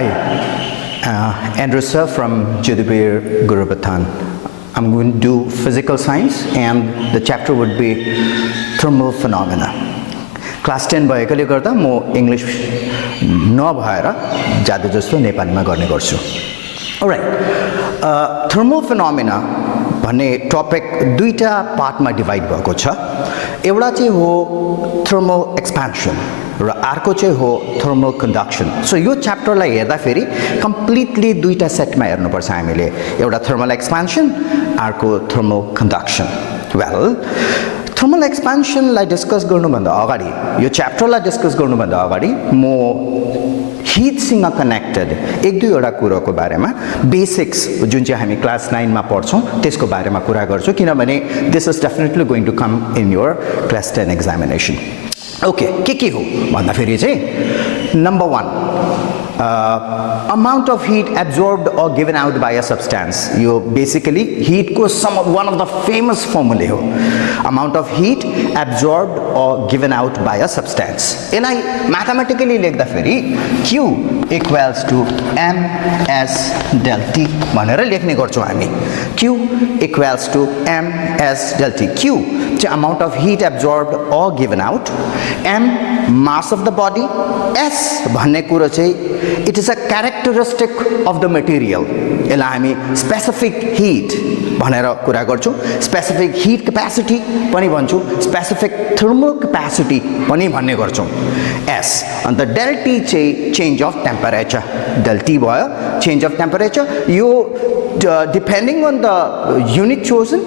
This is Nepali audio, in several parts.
Hi, Andrew sir from Judibir Gurubatan. I'm going to do physical science and the chapter would be thermal phenomena. Class 10 भएकोले गर्दा म English नभएर ज्यादा जस्तो नेपालीमा गर्ने गर्छु. Alright, thermal phenomena भन्ने टपिक दुईटा पार्टमा डिवाइड भएको छ. एउटा चाहिँ हो thermal expansion र अर्को चाहिँ हो thermal conduction. So यो च्याप्टरलाई हेर्दा फेरि कम्प्लिटली दुईटा सेटमा हेर्नुपर्छ हामीले. एउटा thermal expansion, अर्को thermal conduction. Well, thermal expansion लाई डिस्कस गर्नुभन्दा अगाडि, यो च्याप्टरलाई डिस्कस गर्नुभन्दा अगाडि म heat सँग कनेक्टेड एक दुईवटा कुराको बारेमा बेसिक्स जुन चाहिँ हामी क्लास 9 मा पढ्छौं त्यसको बारेमा कुरा गर्छु किनभने this is definitely going to come in your class 10 examination. Okay, के हो भन्दा फेरि चाहिँ number 1, amount of heat absorbed or given out by a substance. यो basically heat को one of the famous formula हो. Amount of heat absorbed or given out by a substance. यसलाई mathematically लेख्दा फेरि Q equals to ms del T भनेर लेख्ने गर्छौं हामी. Q equals to ms del T. Q चाहिँ amount of heat absorbed or given out. M mass of the body. S भन्ने कुरा चाहिँ it is a characteristic of the material. यसलाई हामी specific heat भनेर कुरा गर्छौं. Specific heat capacity पनि भन्छौं. Specific thermal capacity पनि भन्ने गर्छौं. S and the del T चाहिँ change of temperature. Del T भयो change of temperature. यो depending on the unit chosen,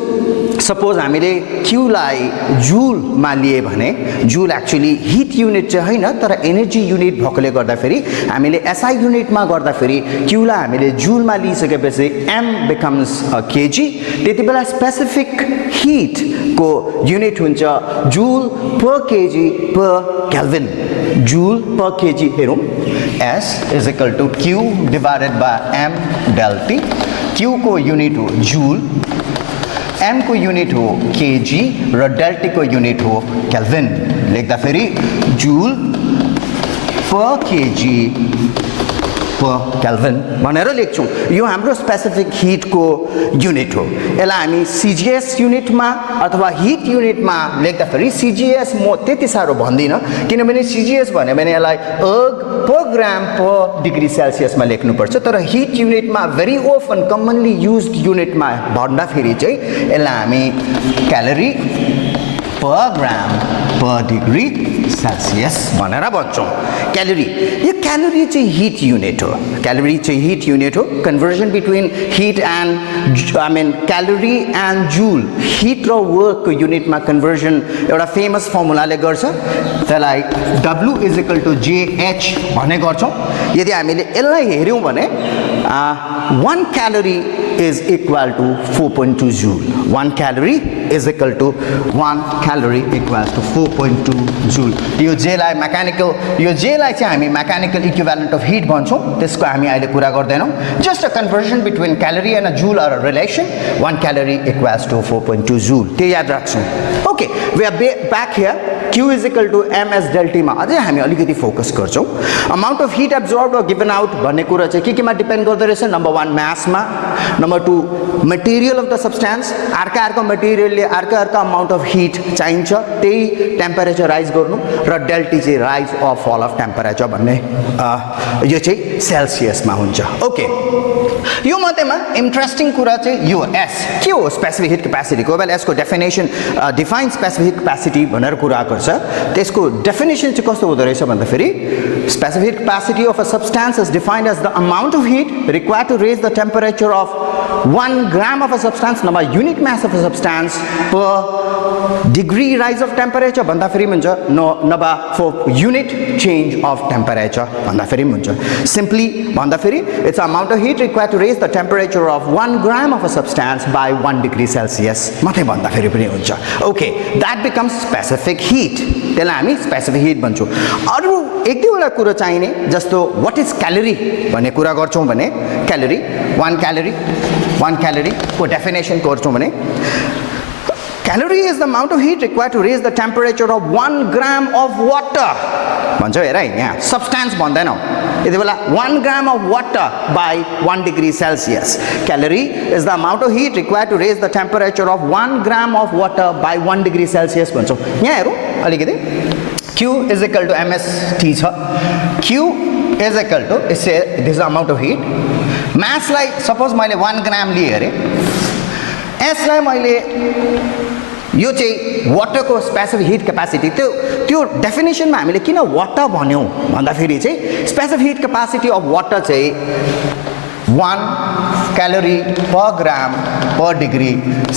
suppose हामीले Q लाई joule मा लिए भने joule actually heat unit चाहिँ हैन तर energy unit भएकोले गर्दा फेरि हामीले SI unit मा गर्दा फेरि Q लाई हामीले joule मा लिइसकेपछि M becomes a kg. त्यतिबेला specific heat को unit हुन्छ joule per kg per Kelvin. Joule per kg हेरौं. S is equal to Q divided by M del T. Q को unit हो joule, M को unit हो kg र del T को unit हो Kelvin. लेख्दा फेरि joule per kg per Kelvin भनेर लेख्छौं. यो हाम्रो स्पेसिफिक हिट को युनिट हो. यसलाई हामी CGS युनिट मा अथवा हिट युनिट मा लेख्दा फेरि CGS म त्यति सारो भन्दिन किनभने CGS भन्यो भने यसलाई per gram per degree Celsius मा लेख्नु पर्छ तर हिट युनिट मा very often commonly used unit मा भन्दा फेरि चाहिँ यसलाई हामी calorie per gram per degree Celsius भनेर भन्छौं. क्यालोरी यो क्यालोरी चाहिँ हिट युनिट हो. क्यालोरी चाहिँ हिट युनिट हो. Conversion between hit and calorie and joule hit र वर्क को युनिट मा कन्भर्जन एउटा फेमस फर्मुलाले गर्छ. त्यसलाई W is equal to JH भन्ने गर्छौं. यदि हामीले यसलाई हेर्यौं भने 1 calorie is equal to 4.2 joule. 1 calorie is equal to 1 calorie equals to 4.2 joule. यो J लाई मेकानिकल यो J लाई चाहिँ हामी मेकानिकल इक्विभ्यालेन्ट अफ हिट भन्छौं. त्यसको हामी अहिले कुरा गर्दैनौं. Just a conversion between calorie and a joule are a relation. 1 calorie equals to 4.2 joule. त्यो याद राख्छौं. Okay, we are back here. Q is equal to ms del T मा अझै हामी अलिकति फोकस गर्छौं. अमाउन्ट अफ हिट एब्जॉर्ब्ड और गिवन आउट भन्ने कुरा चाहिँ केमा डिपेन्ड गर्दै रहेछ. नम्बर 1 मास मा, number 2 material of the substance. अर्को मटेरियलले अर्को अमाउन्ट अफ हिट चाहिन्छ त्यही टेम्परेचर राइज गर्नु र del T चाहिँ राइज अर फल अफ टेम्परेचर भन्ने यो चाहिँ सेल्सियस मा हुन्छ. ओके, यो मध्येमा इन्ट्रेस्टिङ कुरा चाहिँ यो S के हो स्पेसिफिक हिट क्यापेसिटी को. वेल यसको डेफिनेसन डिफाइन स्पेसिफिक क्यापेसिटी भनेर कुरा गर्छ. त्यसको डेफिनेसन चाहिँ कस्तो हुँदो रहेछ भन्दा फेरि specific capacity of a substance is defined as the amount of heat required to raise the temperature of 1 gram of a substance नभए unit mass of a substance per degree rise of temperature भन्दा फेरि हुन्छ नभए for unit change of temperature भन्दा फेरि हुन्छ. Simply भन्दा फेरि it's the amount of heat required to raise the temperature of 1 gram of a substance by 1 degree Celsius मात्रै भन्दा फेरि पनि हुन्छ. Okay, that becomes specific heat. त्यसलाई हामी स्पेसिफिक हिट भन्छौं. अरु एक दुईवटा कुरा चाहिने जस्तो what is calorie भन्ने कुरा गर्छौं भने क्यालोरी 1 calorie को डेफिनेसन गर्छौं भने calorie is the amount of heat required to raise the temperature of 1 gram of water. भन्छौ हेर है यहाँ सब्सटेन्स भन्दैनौ यति बेला 1 gram of water by 1 degree Celsius. Calorie is the amount of heat required to raise the temperature of 1 gram of water by 1 degree Celsius भन्छौ यहाँ हेरौ अलिकति Q is equal to MST छ Q is equal to this is the amount of heat mass लाई suppose मैले 1 gram लिए अरे S लाई मैले यो चाहिँ वाटरको स्पेसिफिक हिट क्यापासिटी त्यो डेफिनेसनमा हामीले किन वाटर भन्यौं भन्दाखेरि चाहिँ specific heat capacity of water चाहिँ 1 calorie per gram per degree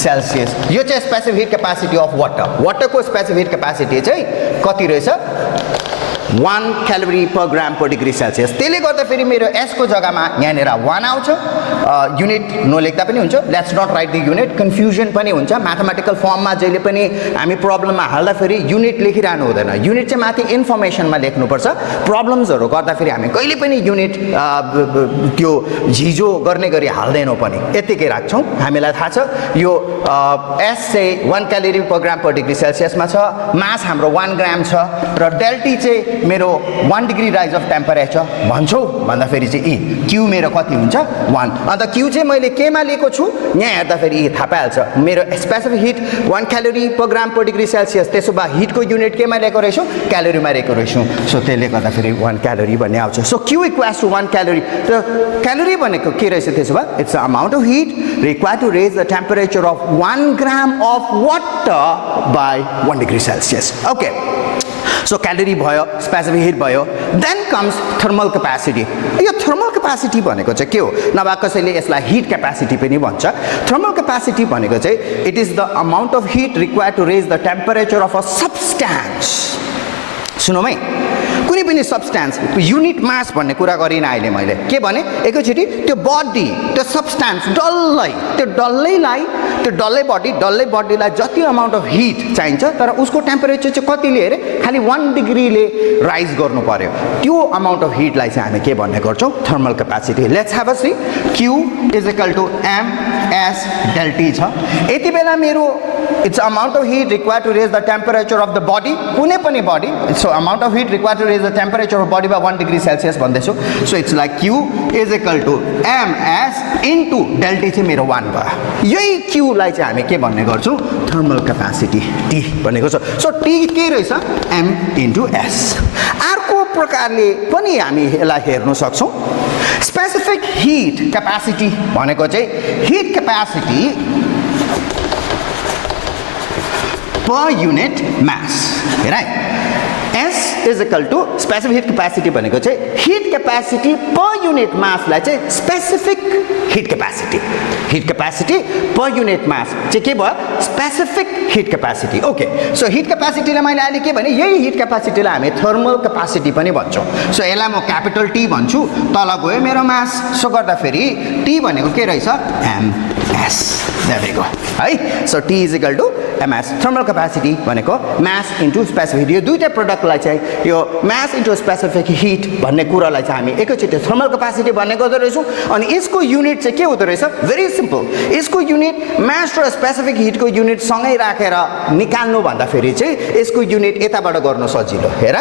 Celsius यो चाहिँ स्पेसिफिक हिट क्यापासिटी अफ वाटरको स्पेसिफिक हिट क्यापासिटी चाहिँ कति रहेछ 1 calorie per gram per degree Celsius त्यसले गर्दा फेरि मेरो s को जग्गामा यहाँनेर 1 आउँछ युनिट नलेख्दा पनि हुन्छ let's not write the unit confusion पनि हुन्छ म्याथमेटिकल फर्ममा जहिले पनि हामी प्रब्लममा हाल्दा फेरि युनिट लेखिरहनु हुँदैन युनिट चाहिँ माथि इन्फर्मेसनमा लेख्नुपर्छ प्रब्लम्सहरु गर्दा फेरि हामी कहिले पनि युनिट त्यो झिजो गर्ने गरी हाल्दैनौं पनि यतिकै राख्छौं हामीलाई थाहा छ यो s चाहिँ 1 calorie per gram per degree सेल्सियसमा छ मास हाम्रो 1 ग्राम छ र डेल्टी चाहिँ मेरो 1 डिग्री राइज अफ टेम्परेचर भन्छौ भन्दा फेरि चाहिँ e q मेरो कति हुन्छ 1 अन्त q चाहिँ मैले केमा लिएको छु यहाँ हेर्दा फेरि e थाहा पाइहाल्छ मेरो specific heat 1 calorie per gram per degree Celsius त्यसो भए हिटको युनिट केमा लिएको रहेछु क्यालोरीमा लिएको रहेछु सो त्यसले गर्दा फेरि 1 क्यालोरी भन्ने आउँछ so q equals to 1 calorie त क्यालोरी भनेको के रहेछ त्यसो भए it's the amount of heat required to raise the temperature of 1 gram of water by 1 degree Celsius okay So calorie भयो specific heat भयो then comes thermal capacity यो thermal capacity भनेको चाहिँ के हो नभए कसैले यसलाई heat capacity पनि भन्छ thermal capacity भनेको चाहिँ it is the amount of heat required to raise the temperature of a substance सुनौ है कुनै पनि सब्स्टेन्स युनिट मास भन्ने कुरा गरिन अहिले मैले के भने एकैचोटी त्यो बडी त्यो सब्स्टेन्स डल्लै बडीलाई जति अमाउन्ट अफ हिट चाहिन्छ तर उसको टेम्परेचर चाहिँ कतिले हेरे खाली 1 डिग्रीले राइज गर्नु पर्यो त्यो अमाउन्ट अफ हिटलाई चाहिँ हामी के भन्ने गर्छौं thermal capacity let's have a see Q is equal to m s del T छ यति बेला मेरो it's amount of heat required to raise the temperature of the body कुनै पनि body so amount of heat required to raise the temperature of body by 1 degree Celsius भन्दैछु so it's like Q is equal to m s into del T चाहिँ मेरो 1 भयो यही Q लाई चाहिँ हामी के भन्ने गर्छौं थर्मल क्यापासिटी T भनेको छ सो T के रहेछ m इन्टु s अर्को प्रकारले पनि हामी यसलाई हेर्न सक्छौं स्पेसिफिक हिट क्यापासिटी भनेको चाहिँ hit capacity per unit mass right S is equal to specific heat capacity भनेको चाहिँ heat capacity per unit mass लाई चाहिँ specific heat capacity per unit mass चाहिँ के भयो specific heat capacity okay so heat capacity लाई मैले अहिले के भने यही heat capacity लाई हामी thermal capacity पनि भन्छौं so यसलाई म क्यापिटल T भन्छु तल गयो मेरो मास सो गर्दा फेरि T भनेको के रहेछ ms there we go है so T is equal to ms thermal capacity भनेको mass into specific heat यो दुईटा प्रोडक्टलाई चाहिँ यो mass into specific heat भन्ने कुरालाई चाहिँ हामी एकैचोटी thermal capacity भन्ने गर्दै रहेछौं अनि यसको युनिट चाहिँ के हुँदो रहेछ भेरी सिम्पल यसको युनिट mass र specific heat को युनिट सँगै राखेर निकाल्नु भन्दा फेरि चाहिँ यसको युनिट यताबाट गर्न सजिलो हेर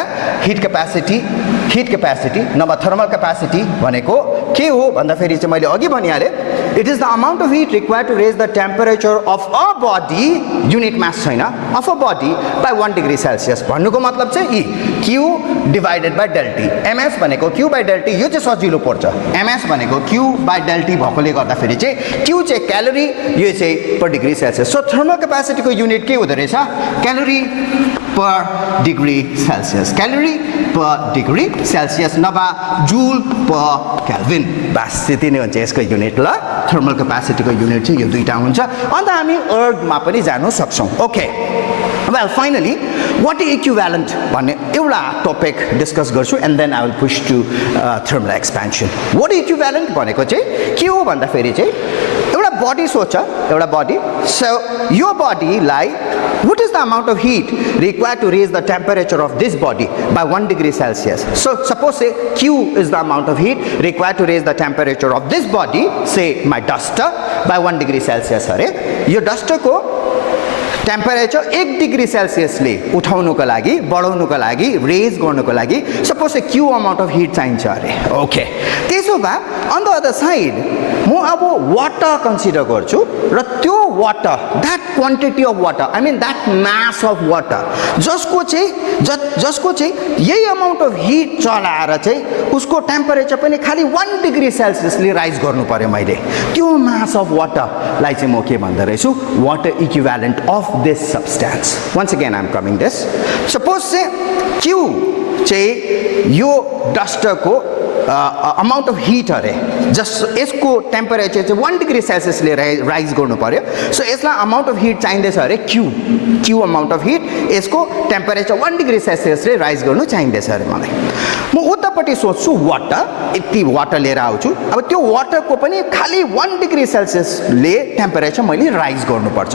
हिट क्यापासिटी नभए थर्मल क्यापासिटी भनेको के हो भन्दा फेरि चाहिँ मैले अघि भनिहाले it is the amount of heat required to raise the temperature of a body unit mass छैन of a body by 1 degree Celsius भन्नुको मतलब चाहिँ Q divided by del T ms भनेको Q बाइ del T यो चाहिँ सजिलो पर्छ ms भनेको Q बाइ del T भएकोले गर्दा फेरि चाहिँ Q चाहिँ क्यालोरी यो चाहिँ per degree Celsius so thermal क्यापासिटीको युनिट के हुँदो रहेछ क्यालोरी पर डिग्री सेल्सियस नभए जूल पर केल्भिन बस त्यति नै हुन्छ यसको युनिट ल थर्मल क्यापासिटीको युनिट चाहिँ यो दुईटा हुन्छ अन्त हामी अर्गमा पनि जानु सक्छौं okay well finally what is equivalent भन्ने एउटा टपिक डिस्कस गर्छु and then I will push to thermal expansion what is equivalent भनेको चाहिँ के हो भन्दा फेरि चाहिँ एउटा बडी सोच एउटा बडी so यो बडीलाई what is the amount of heat required to raise the temperature of this body by 1 degree Celsius so suppose say Q is the amount of heat required to raise the temperature of this body say my duster by 1 degree Celsius अरे यो डस्टर को टेम्परेचर 1 डिग्री सेल्सियसले उठाउनुको लागि बढाउनुको लागि रेज गर्नुको लागि suppose Q amount of hit चाहिन्छ अरे ओके त्यसो भए अन द अदर साइड म अब वाटर कन्सिडर गर्छु र त्यो water that quantity of water I mean that mass of water जसको चाहिँ यही अमाउन्ट अफ हिट चलाएर चाहिँ उसको टेम्परेचर पनि खालि 1 डिग्री सेल्सियसले राइज गर्नु पर्यो मैले त्यो मास अफ वाटरलाई चाहिँ म के भन्दो रहेछु water equivalent of this substance once again I am coming this suppose चाहिँ क्यू चाहिँ यो डस्टरको अमाउन्ट अफ हिट अरे जस्ट यसको टेम्परेचर चाहिँ 1 डिग्री सेल्सियसले राइज गर्नु पर्यो सो यसलाई अमाउन्ट अफ हिट चाहिँदैछ अरे क्यू अमाउन्ट अफ हिट यसको टेम्परेचर 1 डिग्री सेल्सियसले राइज गर्नु चाहिँदैछ अरे मलाई म उतापट्टि सोच्छु वाटर यति वाटर लिएर आउँछु अब त्यो वाटरको पनि खालि 1 डिग्री सेल्सियसले टेम्परेचर मैले राइज गर्नुपर्छ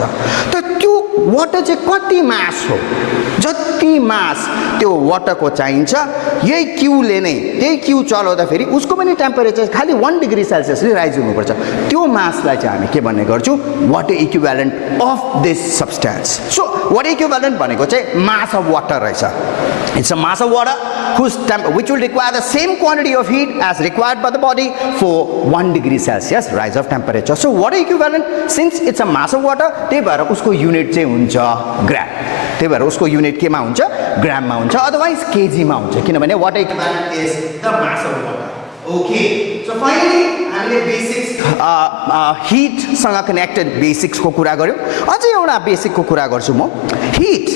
त त्यो वाटर चाहिँ कति मास हो जति मास त्यो वाटरको चाहिन्छ यही क्यूले नै त्यही क्यू चलाउँदाखेरि उसको पनि टेम्परेचर खालि 1 डिग्री सेल्सियसले राइज हुनुपर्छ त्यो मासलाई चाहिँ हामी के भन्ने गर्छौँ water equivalent of this substance so water equivalent भनेको चाहिँ मास अफ वाटर रहेछ it's a mass of water which will require the same quantity of heat as required by the body for 1 degree Celsius rise of temperature. So water equivalent, since it's a mass of water, त्यही भएर उसको युनिट चाहिँ हुन्छ ग्राम त्यही भएर उसको युनिट केमा हुन्छ ग्राममा हुन्छ अदरवाइज केजीमा हुन्छ किनभने water equivalent is the mass of water okay so finally हामीले बेसिक्स हिटसँग कनेक्टेड बेसिक्सको कुरा गर्यौँ अझै एउटा बेसिकको कुरा गर्छु म हिट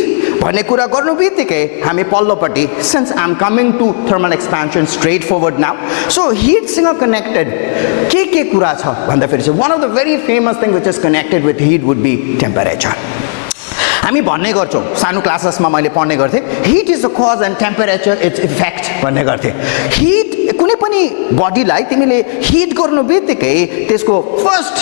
भन्ने कुरा गर्नु बित्तिकै हामी पल्लोपट्टि since I am coming to thermal expansion straightforward now so हिटसँग कनेक्टेड के कुरा छ भन्दाखेरि चाहिँ one of the very famous thing which is connected with heat would be temperature हामी भन्ने गर्छौँ सानो क्लासेसमा मैले पढ्ने गर्थेँ heat is the cause and temperature it's effect भन्ने गर्थेँ हिट कुनै पनि बडीलाई तिमीले हिट गर्नु बित्तिकै त्यसको फर्स्ट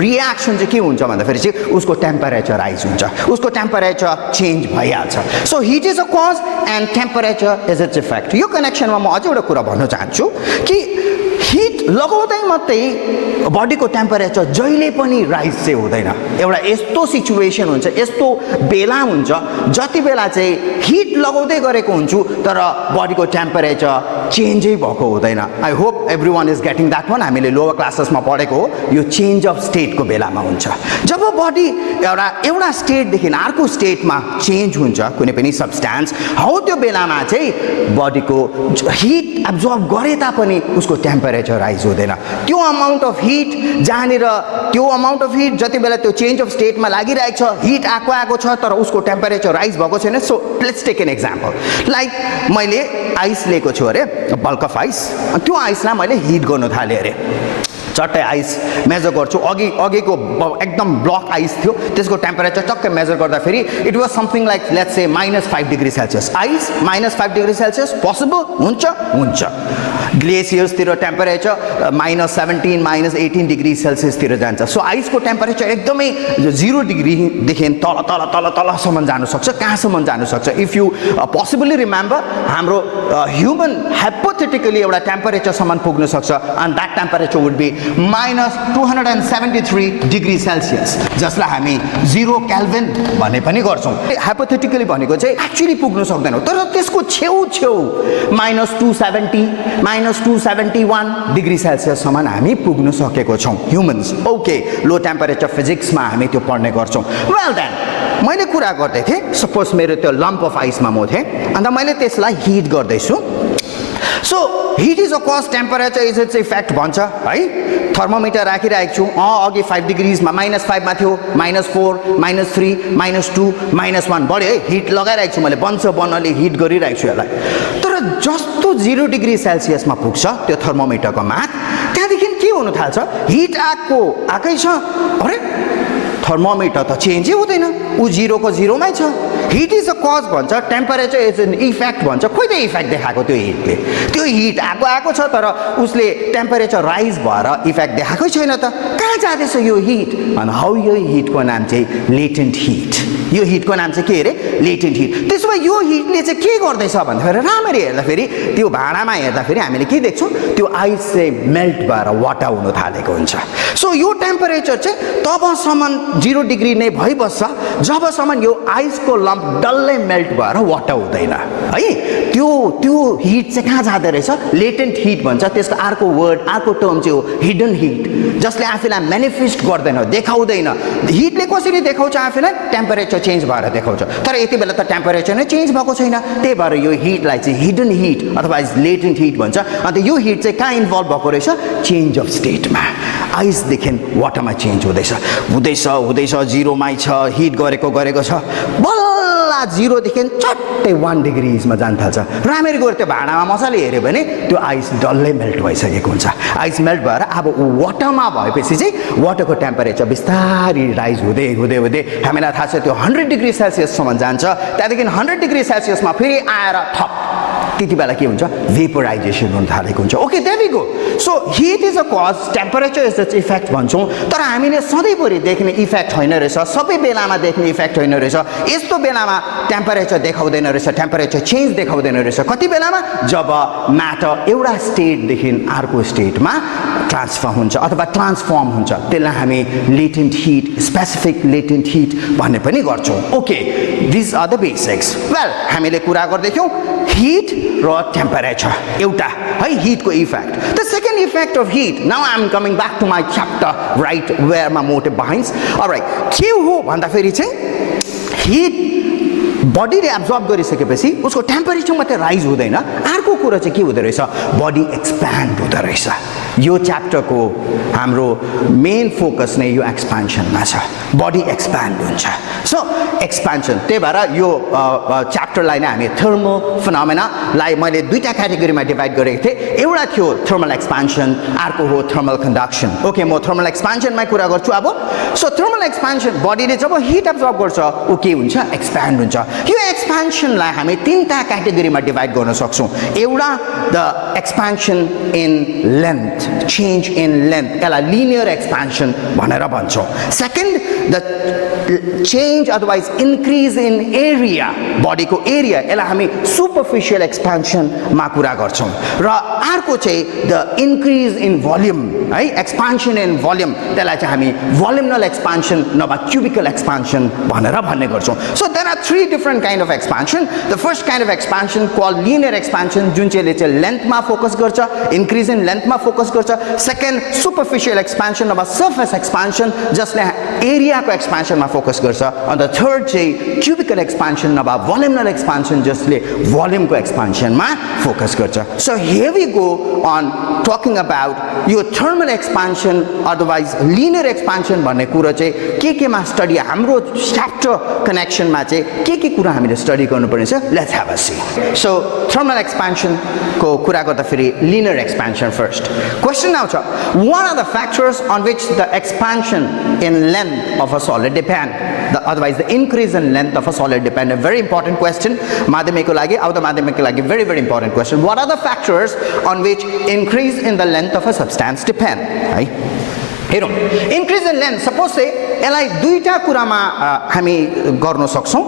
रियाक्सन चाहिँ के हुन्छ भन्दाखेरि चाहिँ उसको टेम्परेचर राइज हुन्छ उसको टेम्परेचर चेन्ज भइहाल्छ so heat is a cause and temperature is its effect यो कनेक्सनमा म अझै एउटा कुरा भन्न चाहन्छु कि हिट लगाउँदै मात्रै बडीको टेम्परेचर जहिले पनि राइज चाहिँ हुँदैन एउटा यस्तो सिचुएसन हुन्छ यस्तो बेला हुन्छ जति बेला चाहिँ हिट लगाउँदै गरेको हुन्छु तर बडीको टेम्परेचर चेन्जै भएको हुँदैन I hope every one is getting that one हामीले लोवर क्लासेसमा पढेको हो यो चेन्ज अफ स्टेटको बेलामा हुन्छ जब बडी एउटा स्टेटदेखि अर्को स्टेटमा चेन्ज हुन्छ कुनै पनि सब्सटेन्स हौ त्यो बेलामा चाहिँ बडीको हिट एब्जर्ब गरे तापनि उसको टेम्परेचर राइज हुँदैन त्यो अमाउन्ट अफ हिट जहाँनिर त्यो अमाउन्ट अफ हिट जति बेला त्यो चेन्ज अफ स्टेटमा लागिरहेको छ हिट आएको छ तर उसको टेम्परेचर राइज भएको छैन so let's take an example like मैले आइस लिएको छु अरे बल्क अफ आइस त्यो आइसलाई मैले हिट गर्नु थालेँ अरे चट्टै आइस मेजर गर्छु अघिको एकदम ब्लक आइस थियो त्यसको टेम्परेचर टक्कै मेजर गर्दाखेरि it was something like let's say -5 degree Celsius ice -5 degree Celsius possible हुन्छ ग्लेसियर्सतिर टेम्परेचर -17 -18 डिग्री सेल्सियसतिर जान्छ सो आइसको टेम्परेचर एकदमै 0 डिग्रीदेखि तलसम्म जान सक्छ कहाँसम्म जान सक्छ इफ यु पोसिबली रिमेम्बर हाम्रो ह्युमन हाइपोथेटिकली एउटा टेम्परेचरसम्म पुग्न सक्छ and that temperature would be -273 degree Celsius जसलाई हामी 0 केल्भिन भन्ने पनि गर्छौँ हाइपोथेटिकली भनेको चाहिँ एक्चुअली पुग्न सक्दैनौँ तर त्यसको छेउ -270 -271 डिग्री सेल्सियससम्म हामी पुग्न सकेको छौँ ह्युमन्स ओके लो टेम्परेचर फिजिक्समा हामी त्यो पढ्ने गर्छौँ वेल देन मैले कुरा गर्दै थिएँ सपोज मेरो त्यो लम्प अफ आइसमा म थिएँ अन्त मैले त्यसलाई हिट गर्दैछु so heat is a cause temperature is its effect भन्छ है थर्मोमिटर राखिरहेको छु अघि 5 डिग्रीजमा -5 मा थियो -4 -3 -2 -1 बढ्यो है हिट लगाइरहेको छु मैले बन्नले हिट गरिरहेको छु यसलाई तर जस्तो 0 डिग्री सेल्सियसमा पुग्छ त्यो थर्मोमिटरको माग त्यहाँदेखि के हुन थाल्छ हिट आएकै छ अरे थर्मोमिटर त चेन्जै हुँदैन ऊ 0 को 0 मै छ हिट इज अ कज भन्छ टेम्परेचर इज एन इफेक्ट भन्छ खोइ त इफेक्ट देखाएको त्यो हिटले त्यो हिट आएको छ तर उसले टेम्परेचर राइज भएर इफेक्ट देखाएकै छैन त कहाँ जाँदैछ यो हिट अनि हौ यो हिटको नाम चाहिँ लेटेन्ट हिट यो हिटको नाम चाहिँ के अरे लेटेन्ट हिट त्यसो भए यो हिटले चाहिँ के गर्दैछ भन्दाखेरि राम्ररी हेर्दाखेरि त्यो भाँडामा हेर्दाखेरि हामीले के देख्छौँ त्यो आइस चाहिँ मेल्ट भएर वाटा हुन थालेको हुन्छ सो यो टेम्परेचर चाहिँ तबसम्म 0 डिग्री नै भइबस्छ जबसम्म यो आइसको लम्प डल्लै मेल्ट भएर वाटा हुँदैन है त्यो हिट चाहिँ कहाँ जाँदो रहेछ लेटेन्ट हिट भन्छ त्यसको अर्को वर्ड अर्को टर्म चाहिँ हो हिडन हिट जसले आफूलाई म्यानिफेस्ट गर्दैन देखाउँदैन हिटले कसरी देखाउँछ आफूलाई टेम्परेचर चेन्ज भएर देखाउँछ तर यति बेला त टेम्परेचर नै चेन्ज भएको छैन त्यही भएर यो हिटलाई चाहिँ हिडन हिट अथवा लेटेन्ट हिट भन्छ अन्त यो हिट चाहिँ कहाँ इन्भल्भ भएको रहेछ चेन्ज अफ स्टेटमा आइसदेखि वाटरमा चेन्ज हुँदैछ 0 मा छ हिट गरेको छ बल्ल 0 देखि चट्टै 1 डिग्रीमा जान थाल्छ राम्ररी गएर त्यो भाँडामा मजाले हेऱ्यो भने त्यो आइस डल्लै मेल्ट भइसकेको हुन्छ आइस मेल्ट भएर अब वाटरमा भएपछि चाहिँ वाटरको टेम्परेचर बिस्तारै राइज हुँदै हामीलाई थाहा छ त्यो 100 डिग्री सेल्सियससम्म जान्छ त्यहाँदेखि 100 डिग्री सेल्सियसमा फेरि आएर थप त्यति बेला के हुन्छ भेपोराइजेसन हुन थालेको हुन्छ okay there we go so heat is a cause temperature is its effect भन्छौँ तर हामीले सधैँभरि देख्ने इफेक्ट होइन रहेछ सबै बेलामा देख्ने इफेक्ट होइन रहेछ यस्तो बेलामा टेम्परेचर देखाउँदैन रहेछ टेम्परेचर चेन्ज देखाउँदैन रहेछ कति बेलामा जब म्याटर एउटा स्टेटदेखि अर्को स्टेटमा ट्रान्सफर हुन्छ अथवा ट्रान्सफर्म हुन्छ त्यसलाई हामी latent heat specific latent heat भन्ने पनि गर्छौँ okay this are the basics well हामीले कुरा गर्दैथ्यौँ हिट र टेम्परेचर एउटा है हिटको effect the second effect of heat now I am coming back to my chapter right where my motive behind alright के हो भन्दाखेरि चाहिँ हिट बडीले एब्जर्ब गरिसकेपछि उसको टेम्परेचर मात्रै राइज हुँदैन अर्को कुरा चाहिँ के हुँदो रहेछ बडी एक्सप्यान्ड हुँदो रहेछ यो च्याप्टरको हाम्रो मेन फोकस नै यो एक्सपान्सनमा छ बडी एक्सप्यान्ड हुन्छ सो एक्सपान्सन त्यही भएर यो च्याप्टरलाई नै हामी थर्मल फिनोमेनालाई मैले दुईटा क्याटेगोरीमा डिभाइड गरेको थिएँ एउटा थियो थर्मल एक्सपान्सन अर्को हो थर्मल कन्डक्सन ओके म थर्मल एक्सपान्सनमै कुरा गर्छु अब सो थर्मल एक्सपान्सन बडीले जब हिट एब्जर्ब गर्छ ऊ के हुन्छ एक्सप्यान्ड हुन्छ यो एक्सपान्सनलाई हामी तीनटा क्याटेगोरीमा डिभाइड गर्न सक्छौँ एउटा the expansion in length change in length यसलाई लिनियर एक्सपान्सन भनेर भन्छौँ second the change otherwise increase in area बडीको एरिया यसलाई हामी सुपरफिसियल एक्सपान्सनमा कुरा गर्छौँ र अर्को चाहिँ द इन्क्रिज इन भोल्युम है एक्सपान्सन इन भोल्युम त्यसलाई चाहिँ हामी भोल्युमनल एक्सपान्सन नभए क्युबिकल एक्सपान्सन भनेर भन्ने गर्छौँ so there are three different kind of expansion the first kind of expansion call linear expansion जुन चाहिँ लेन्थमा फोकस गर्छ इन्क्रिज इन लेन्थमा फोकस गर्छ सेकेन्ड सुपरफिसियल एक्सपान्सन नभए सर्फेस एक्सपान्सन जसले एरियाको एक्सपान्सनमा फोकस गर्छ अन्त थर्ड चाहिँ क्युबिकल एक्सपान्सन नभए भोल्युमनल एक्सपान्सन जसले भोल्युमको एक्सपान्सनमा फोकस गर्छ so here we go on talking about यो thermal expansion otherwise linear expansion भन्ने कुरो चाहिँ केमा स्टडी हाम्रो च्याप्टर कनेक्सनमा चाहिँ के कुरा हामीले स्टडी गर्नुपर्ने छ let's have a see so thermal एक्सपान्सनको कुरा गर्दाखेरि लिनियर एक्सपान्सन फर्स्ट क्वेसन आउँछ what are the factors on which the expansion in length of a solid depend otherwise the increase in length of a solid depend a very important question madhyamikko lagi auto madhyamikko lagi very important question what are the factors on which increase in the length of a substance depend right हेरौँ इन्क्रिज इन लेन्थ सपोज चाहिँ यसलाई दुईटा कुरामा हामी गर्न सक्छौँ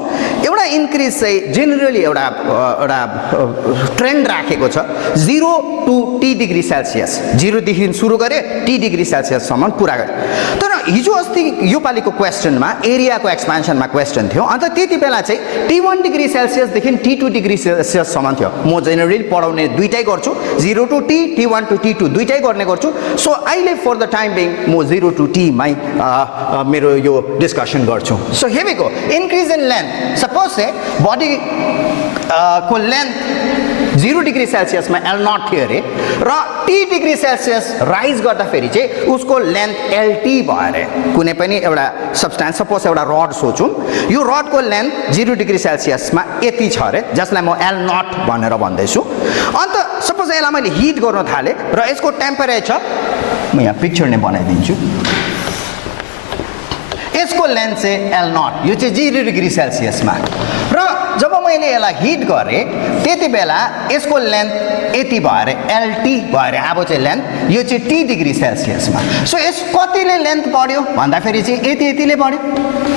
एउटा इन्क्रिज चाहिँ जेनरली एउटा ट्रेन्ड राखेको छ 0 to T डिग्री सेल्सियस 0 देखि सुरु गरे T डिग्री सेल्सियससम्म पुरा गरे तर हिजो अस्ति योपालिको क्वेसनमा एरियाको एक्सपान्सनमा क्वेसन थियो अन्त त्यति बेला चाहिँ T1 डिग्री सेल्सियसदेखि T2 डिग्री सेल्सियससम्म थियो म जेनरली पढाउने दुईटै गर्छु 0 to T T1 to T2 दुईटै गर्ने गर्छु सो अहिले फर द टाइम बिङ म 0 to T मै मेरो यो डिस्कसन गर्छु so here we go increase in length suppose say body को लेन्थ 0 डिग्री सेल्सियसमा L0 थियो अरे र T डिग्री सेल्सियस राइज गर्दाखेरि चाहिँ उसको लेन्थ LT भयो अरे कुनै पनि एउटा सब्स्टेन्स सपोज एउटा रड सोचौँ यो रडको लेन्थ 0 डिग्री सेल्सियसमा यति छ अरे जसलाई म L0 भनेर भन्दैछु अन्त सपोज यसलाई मैले हिट गर्न थालेँ र यसको टेम्परेचर म यहाँ पिक्चर नै बनाइदिन्छु यसको लेन्थ चाहिँ L0 यो चाहिँ 0 डिग्री सेल्सियसमा र जब मैले यसलाई हिट गरेँ त्यति बेला यसको लेन्थ यति भएर एलटी भएर अब चाहिँ लेन्थ यो चाहिँ टी डिग्री सेल्सियसमा सो यस कतिले लेन्थ बढ्यो भन्दाखेरि चाहिँ यतिले बढ्यो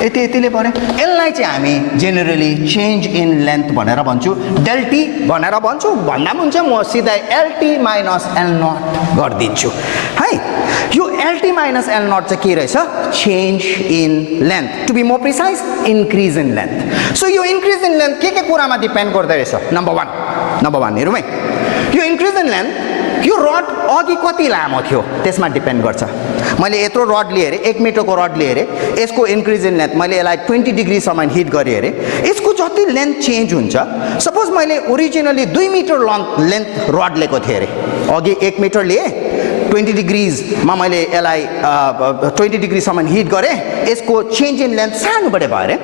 यतिले बढ्यो यसलाई चाहिँ हामी जेनरली चेन्ज इन लेन्थ भनेर भन्छु डेल्टी भनेर भन्छु भन्दा पनि हुन्छ म सिधै एलटी माइनस एल नट गरिदिन्छु है यो एलटी माइनस एल नट चाहिँ के रहेछ change in length to be more precise increase in length so यो इन्क्रिज इन लेन्थ के कुरामा डिपेन्ड गर्दै रहेछ नम्बर वान हेरौँ है यो इन्क्रिज इन लेन्थ यो रड अघि कति लामो थियो त्यसमा डिपेन्ड गर्छ मैले यत्रो रड लिएर 1 मिटरको रड लिएर यसको इन्क्रिज इन लेन्थ मैले यसलाई 20 डिग्रीसम्म हिट गरेँ अरे यसको जति लेन्थ चेन्ज हुन्छ सपोज मैले ओरिजिनली 2 मिटर लेन्थ रड लिएको थिएँ अरे अघि 1 मिटर लिएँ 20 डिग्रीमा मैले यसलाई 20 डिग्रीसम्म हिट गरेँ यसको चेन्ज इन लेन्थ सानोबाट भयो अरे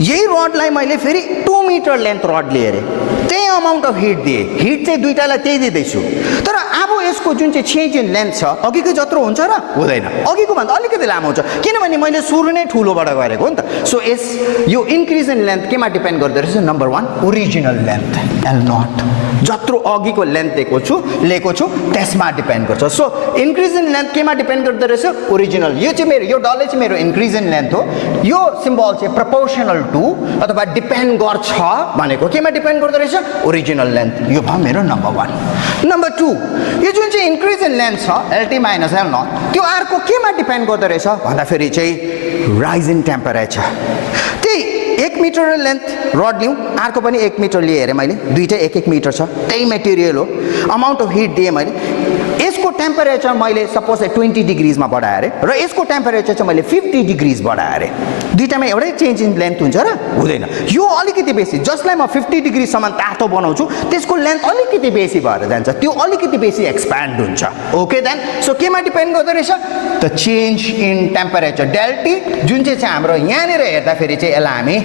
यही रडलाई मैले फेरि 2 मिटर लेन्थ रड लिएँ अरे त्यही अमाउन्ट अफ हिट दिएँ हिट चाहिँ दुईटालाई त्यही दिँदैछु तर अब यसको जुन चाहिँ चेन्ज इन लेन्थ छ अघिको जत्रो हुन्छ र हुँदैन अघिको भन्दा अलिकति लामो हुन्छ किनभने मैले सुरु नै ठुलोबाट गरेको हो नि त सो यो इन्क्रिज इन लेन्थ केमा डिपेन्ड गर्दो रहेछ number 1 original length L not जत्रो अघिको लेन्थ लिएको छु त्यसमा डिपेन्ड गर्छ सो इन्क्रिज इन लेन्थ केमा डिपेन्ड गर्दो रहेछ ओरिजिनल यो चाहिँ मेरो यो डल्लै चाहिँ मेरो इन्क्रिज इन लेन्थ हो यो सिम्बल चाहिँ प्रोपोर्सनल टु अथवा डिपेन्ड गर्छ भनेको केमा डिपेन्ड गर्दो रहेछ ओरिजिनल लेन्थ यो भयो मेरो नम्बर 1 नम्बर 2 यो जुन चाहिँ इन्क्रिज इन लेन्थ छ एलटी माइनस एल नट त्यो अर्को केमा डिपेन्ड गर्दो रहेछ भन्दाखेरि चाहिँ राइज इन टेम्परेचर त्यही 1 मिटर लेन्थ रड लिउँ अर्को पनि 1 मिटर लिएँ अरे मैले दुईटै 1 मिटर छ त्यही मेटेरियल हो अमाउन्ट अफ हिट दिएँ मैले यसको टेम्परेचर मैले सपोज 20 डिग्रीजमा बढाएँ अरे र यसको टेम्परेचर चाहिँ मैले 50 डिग्रीज बढाएँ अरे दुईटामा एउटै चेन्ज इन लेन्थ हुन्छ र हुँदैन यो अलिकति बेसी जसलाई म 50 डिग्रीसम्म तातो बनाउँछु त्यसको लेन्थ अलिकति बेसी भएर जान्छ त्यो अलिकति बेसी एक्सप्यान्ड हुन्छ ओके देन सो केमा डिपेन्ड गर्दो रहेछ द चेन्ज इन टेम्परेचर डेल्टी जुन चाहिँ हाम्रो यहाँनिर हेर्दाखेरि चाहिँ यसलाई हामी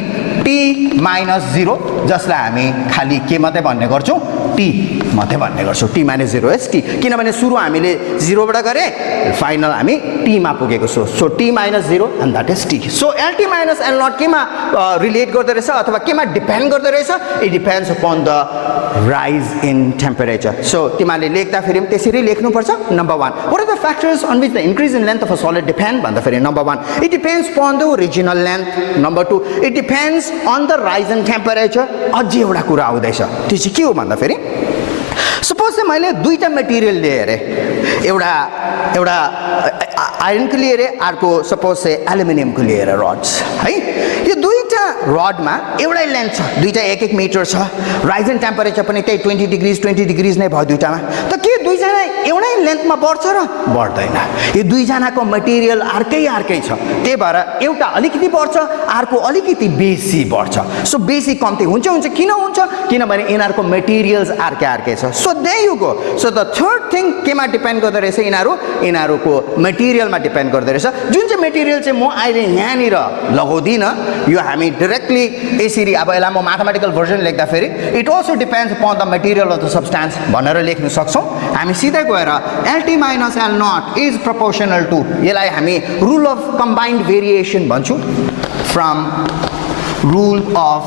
टी माइनस 0 जसलाई हामी खाली के मात्रै भन्ने गर्छौँ टी मात्रै भन्ने गर्छौँ टी माइनस 0 एस टी किनभने सुरु हामीले 0बाट गरेँ फाइनल हामी टीमा पुगेको छौँ सो T minus 0 and that is T so LT minus L naught केमा रिलेट गर्दो रहेछ अथवा केमा डिपेन्ड गर्दो रहेछ it depends upon the rise in temperature so तिमीहरूले लेख्दाखेरि पनि त्यसरी लेख्नुपर्छ number 1 what are the factors on which the increase in length of a solid depend भन्दाखेरि number 1 it depends upon the original length number 2 it depends on the rise in temperature अझै एउटा कुरा आउँदैछ त्यो चाहिँ के हो भन्दाखेरि सपोज चाहिँ मैले दुईटा मेटेरियल लिएँ अरे एउटा आइरनको लिएर अर्को सपोज चाहिँ एल्युमिनियमको लिएर रड्स है यो दुईटा रडमा एउटै लेन्थ छ दुईटा 1 मिटर छ राइज इन टेम्परेचर पनि त्यही 20 डिग्रिज नै भयो दुईटामा त के दुईजना एउटै लेन्थमा बढ्छ र बढ्दैन यो दुईजनाको मटेरियल अर्कै छ त्यही भएर एउटा अलिकति बढ्छ अर्को अलिकति बेसी बढ्छ सो बेसी कम्ती हुन्छ किन हुन्छ किनभने यिनीहरूको मटेरियल्स अर्कै छ so there you go so the third thing केमा डिपेन्ड गर्दो रहेछ यिनीहरूको मटेरियलमा डिपेन्ड गर्दो रहेछ जुन चाहिँ मटेरियल चाहिँ म अहिले यहाँनिर लगाउँदिनँ यो हामी डाइरेक्टली यसरी अब यसलाई म म्याथमेटिकल भर्जन लेख्दाखेरि it also depends upon the material of the substance भनेर लेख्न सक्छौँ हामी सिधै गएर LT minus L not is proportional to यसलाई हामी रुल अफ कम्बाइन्ड भेरिएसन भन्छौँ from rule of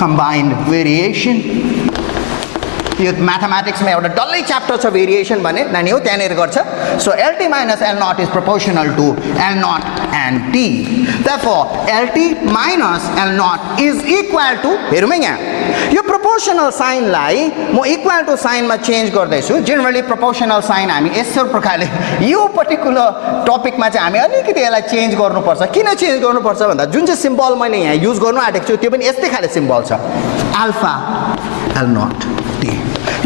combined variation यो म्याथमेटिक्समा एउटा डल्लै च्याप्टर छ भेरिएसन भने नानी हो त्यहाँनिर गर्छ so LT minus L not is proportional to L not and T therefore LT minus L not is equal to हेरौँ है यहाँ यो प्रोपोर्सनल साइनलाई म इक्वल टु साइनमा चेन्ज गर्दैछु जेनरली प्रोपोर्सनल साइन हामी यस्तो प्रकारले यो पर्टिकुलर टपिकमा चाहिँ हामी अलिकति यसलाई चेन्ज गर्नुपर्छ किन चेन्ज गर्नुपर्छ भन्दा जुन चाहिँ सिम्बल मैले यहाँ युज गर्नु आँटेको छु त्यो पनि यस्तै खाले सिम्बल छ अल्फा एल नट टी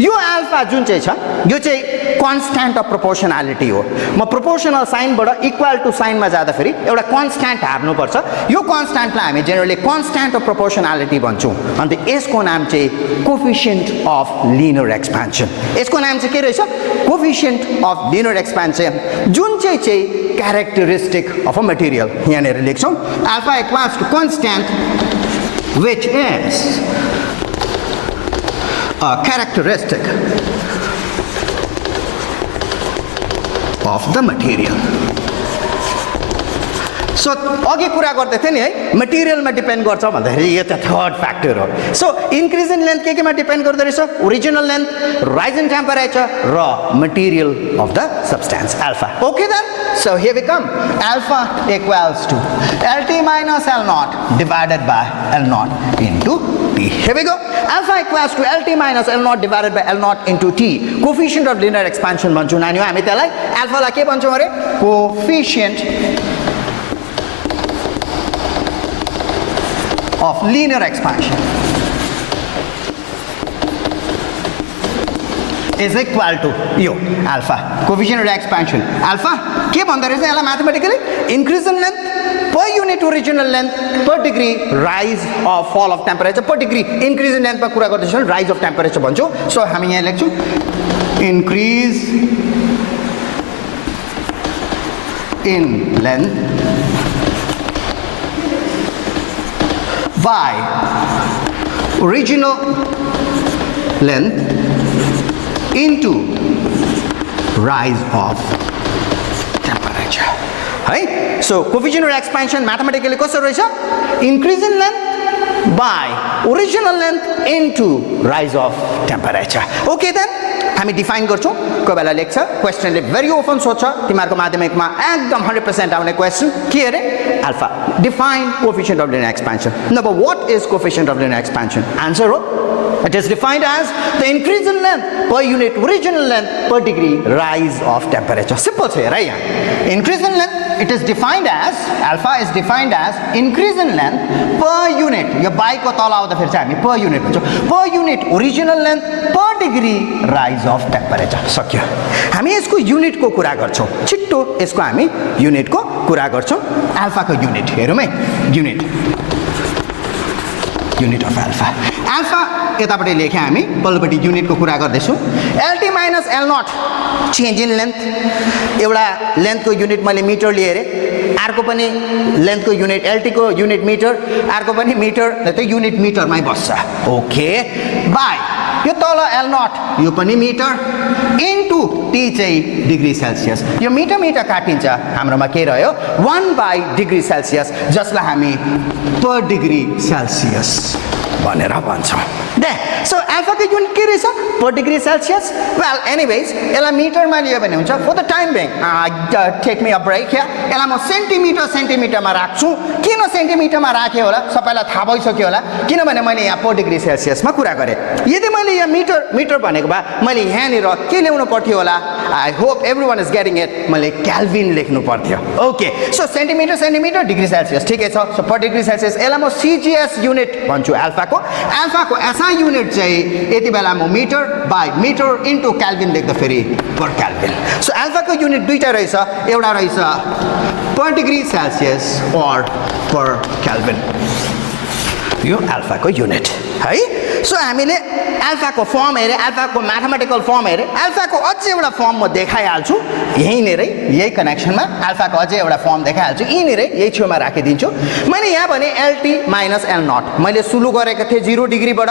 यो अल्फा जुन चाहिँ छ यो चाहिँ कन्स्ट्यान्ट अफ प्रोपोर्सनालिटी हो म प्रोपोर्सनल साइनबाट इक्वल टु साइनमा जाँदाखेरि एउटा कन्स्ट्यान्ट हार्नुपर्छ यो कन्स्ट्यान्टलाई हामी जेनरली कन्स्ट्यान्ट अफ प्रोपोर्सनालिटी भन्छौँ अन्त यसको नाम चाहिँ कोफिसिएन्ट अफ लिनियर एक्सपेन्सन यसको नाम चाहिँ के रहेछ कोफिसिएन्ट अफ लिनियर एक्सपेन्सन जुन चाहिँ क्यारेक्टरिस्टिक अफ अ मटेरियल यहाँनिर लेख्छौँ alpha equals to constant which is a characteristic of the material. So अघि कुरा गर्दै थिएँ नि है मटेरियलमा डिपेन्ड गर्छ भन्दाखेरि यो त थर्ड फ्याक्टर हो सो इन्क्रिज इन लेन्थ केमा डिपेन्ड गर्दो रहेछ original length rise in temperature र material of the substance alpha okay then so here we come alpha equals to LT minus L0 divided by L0 into T here we go alpha equals to LT minus L0 divided by L0 into T coefficient of linear expansion भन्छौँ नानी हो हामी त्यसलाई अल्फालाई के भन्छौँ अरे coefficient of linear expansion is equal to यो alpha coefficient of expansion alpha के भन्दो रहेछ यसलाई mathematically increase in length per unit original length per degree rise or fall of temperature per degree increase in length मा कुरा गर्दैछौँ rise of temperature भन्छौँ सो हामी यहाँ लेख्छौँ increase in length by original length into rise of temperature है so coefficient of expansion mathematically कसरी रहेछ increase in length by original length into rise of temperature okay then हामी डिफाइन गर्छौँ कोही बेला लेख्छ क्वेसनले भेरी ओपन सोध्छ तिमीहरूको माध्यमिकमा एकदम 100% आउने क्वेसन के अरे alpha define coefficient of linear expansion number what is coefficient of linear expansion answer हो it is defined as the increase in length per unit original length per degree rise of temperature simple छ हेर यहाँ increase in length it is defined as alpha is defined as increase in length per unit यो बाई को तल आउँदा फेरि चाहिँ हामी per unit भन्छौँ per unit original length per degree rise of temperature सक्यो हामी यसको युनिट को कुरा गर्छौँ छिट्टो यसको हामी युनिट को कुरा गर्छौँ अल्फा को युनिट हेरौँ है unit unit of alpha alpha यतापट्टि लेखे हामी पल्लोपट्टि युनिट को कुरा गर्दैछौँ LT minus L0 change in length एउटा लेन्थ को युनिट मैले मिटर लिए रे अर्को पनि लेन्थ को युनिट LT को युनिट मिटर अर्को पनि मिटर त्यो युनिट मिटरमै बस्छ ओके बाइ यो तल L0 यो पनि मिटर इन्टु T चाहिँ डिग्री सेल्सियस यो मिटर मिटर काटिन्छ हाम्रोमा के रह्यो 1 बाइ डिग्री सेल्सियस जसलाई हामी पर डिग्री सेल्सियस भनेर भन्छौँ दे सो अल्फा को युनिट के रहेछ per degree Celsius well anyways यसलाई मिटरमा लियो भने हुन्छ for the time being take me a break here यसलाई म सेन्टिमिटरमा राख्छु किन सेन्टिमिटरमा राखेँ होला सबैलाई थाहा भइसक्यो होला किनभने मैले यहाँ पर डिग्री सेल्सियसमा कुरा गरेँ यदि मैले यहाँ मिटर भनेको भए मैले यहाँनिर के ल्याउनु पर्थ्यो होला I hope everyone is getting it मैले केल्भिन लेख्नु पर्थ्यो okay so centimetre degree Celsius ठिकै छ सो पर डिग्री सेल्सियस यसलाई म सीजीएस युनिट भन्छु अल्फाको एसआई युनिट चाहिँ यति बेला म metre by metre into kelvin लेख्दा फेरि पर केल्भिन सो अल्फाको युनिट दुईटा रहेछ एउटा रहेछ पर डिग्री सेल्सियस और पर केल्भिन यो अल्फाको युनिट है सो हामीले अल्फाको फर्म हेरे अल्फाको म्याथमेटिकल फर्म हेरे अल्फाको अझै एउटा फर्म म देखाइहाल्छु यहीँनिरै यही कनेक्सनमा अल्फाको अझै एउटा फर्म देखाइहाल्छु यहीँनिरै यही छेउमा राखिदिन्छु मैले यहाँ भने LT minus L0 मैले सुरु गरेको थिएँ 0 डिग्रीबाट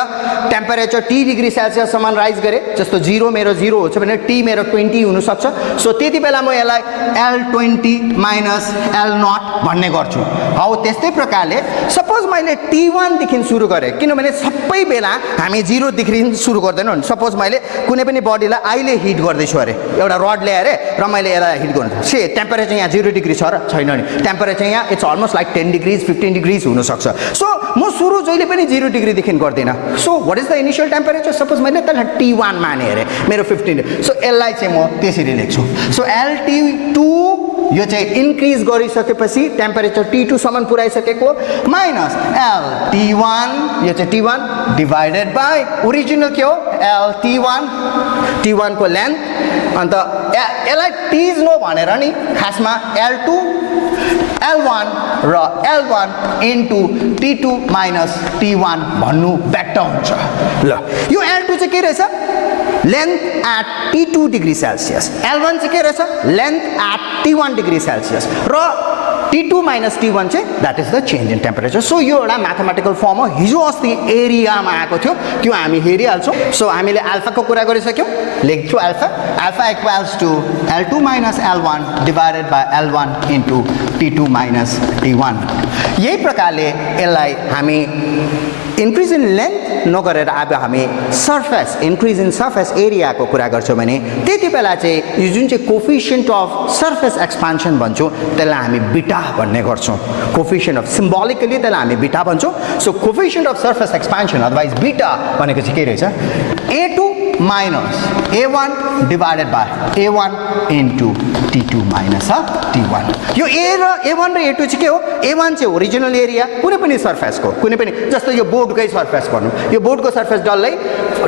टेम्परेचर T डिग्री सेल्सियससम्म राइज गरेँ जस्तो 0 मेरो 0 हुन्छ भने T मेरो 20 हुनसक्छ सो त्यति बेला म यसलाई L20 minus L0 भन्ने गर्छु हौ त्यस्तै प्रकारले सपोज मैले T1 देखि सुरु गरेँ किनभने सबै बेला हामी 0 देखि सुरु गर्दैनौँ सपोज मैले कुनै पनि बडीलाई अहिले हिट गर्दैछु अरे एउटा रड ल्याएर र मैले यसलाई हिट गर्नु से टेम्परेचर यहाँ 0 डिग्री छ र छैन नि टेम्परेचर यहाँ it's almost like 10 degrees 15 degrees हुनसक्छ सो म सुरु जहिले पनि 0 डिग्रीदेखि गर्दिनँ so what is the initial temperature suppose मैले त्यसलाई T1 माने अरे मेरो 15 सो यसलाई चाहिँ म त्यसरी लेख्छु सो LT2 यो चाहिँ इन्क्रिज गरिसकेपछि टेम्परेचर T2 सम्म पुर्याइसकेको माइनस LT1 यो चाहिँ T1 डिवाइडेड बाई ओरिजिनल के हो T1 को लेन्थ अन्त यसलाई टिज नो भनेर नि खासमा L2 L1 र L1 into T2 minus T1 भन्नु बेटर हुन्छ ल यो L2 चाहिँ के रहेछ length at T2 degree Celsius L1 चाहिँ के रहेछ length at T1 degree Celsius र T2 minus T1 चाहिँ that is the change in temperature. So यो एउटा mathematical form हो. हिजो अस्ति एरियामा आएको थियो, त्यो हामी हेरिहाल्छौँ. So हामीले अल्फाको कुरा गरिसक्यौँ. लेख्छु alpha equals to L2 minus L1 divided by L1 into T2 minus T1. यही प्रकारले यसलाई हामी increase in length नगरेर अब हामी surface increase in surface area को कुरा गर्छौँ भने त्यति बेला चाहिँ यो जुन चाहिँ coefficient of surface expansion भन्छौँ त्यसलाई हामी बीटा भन्ने गर्छौँ. coefficient of symbolically त्यसलाई हामी बीटा भन्छौँ. So coefficient of surface expansion otherwise beta भनेको चाहिँ के रहेछ? A2 minus A1 divided by A1 into T2 minus T1. यो A र A1 र A2 चाहिँ के हो? A1 चाहिँ ओरिजिनल एरिया कुनै पनि सर्फेसको, कुनै पनि जस्तो यो बोर्डकै सर्फेस भनौँ, यो बोर्डको सर्फेस डल्लै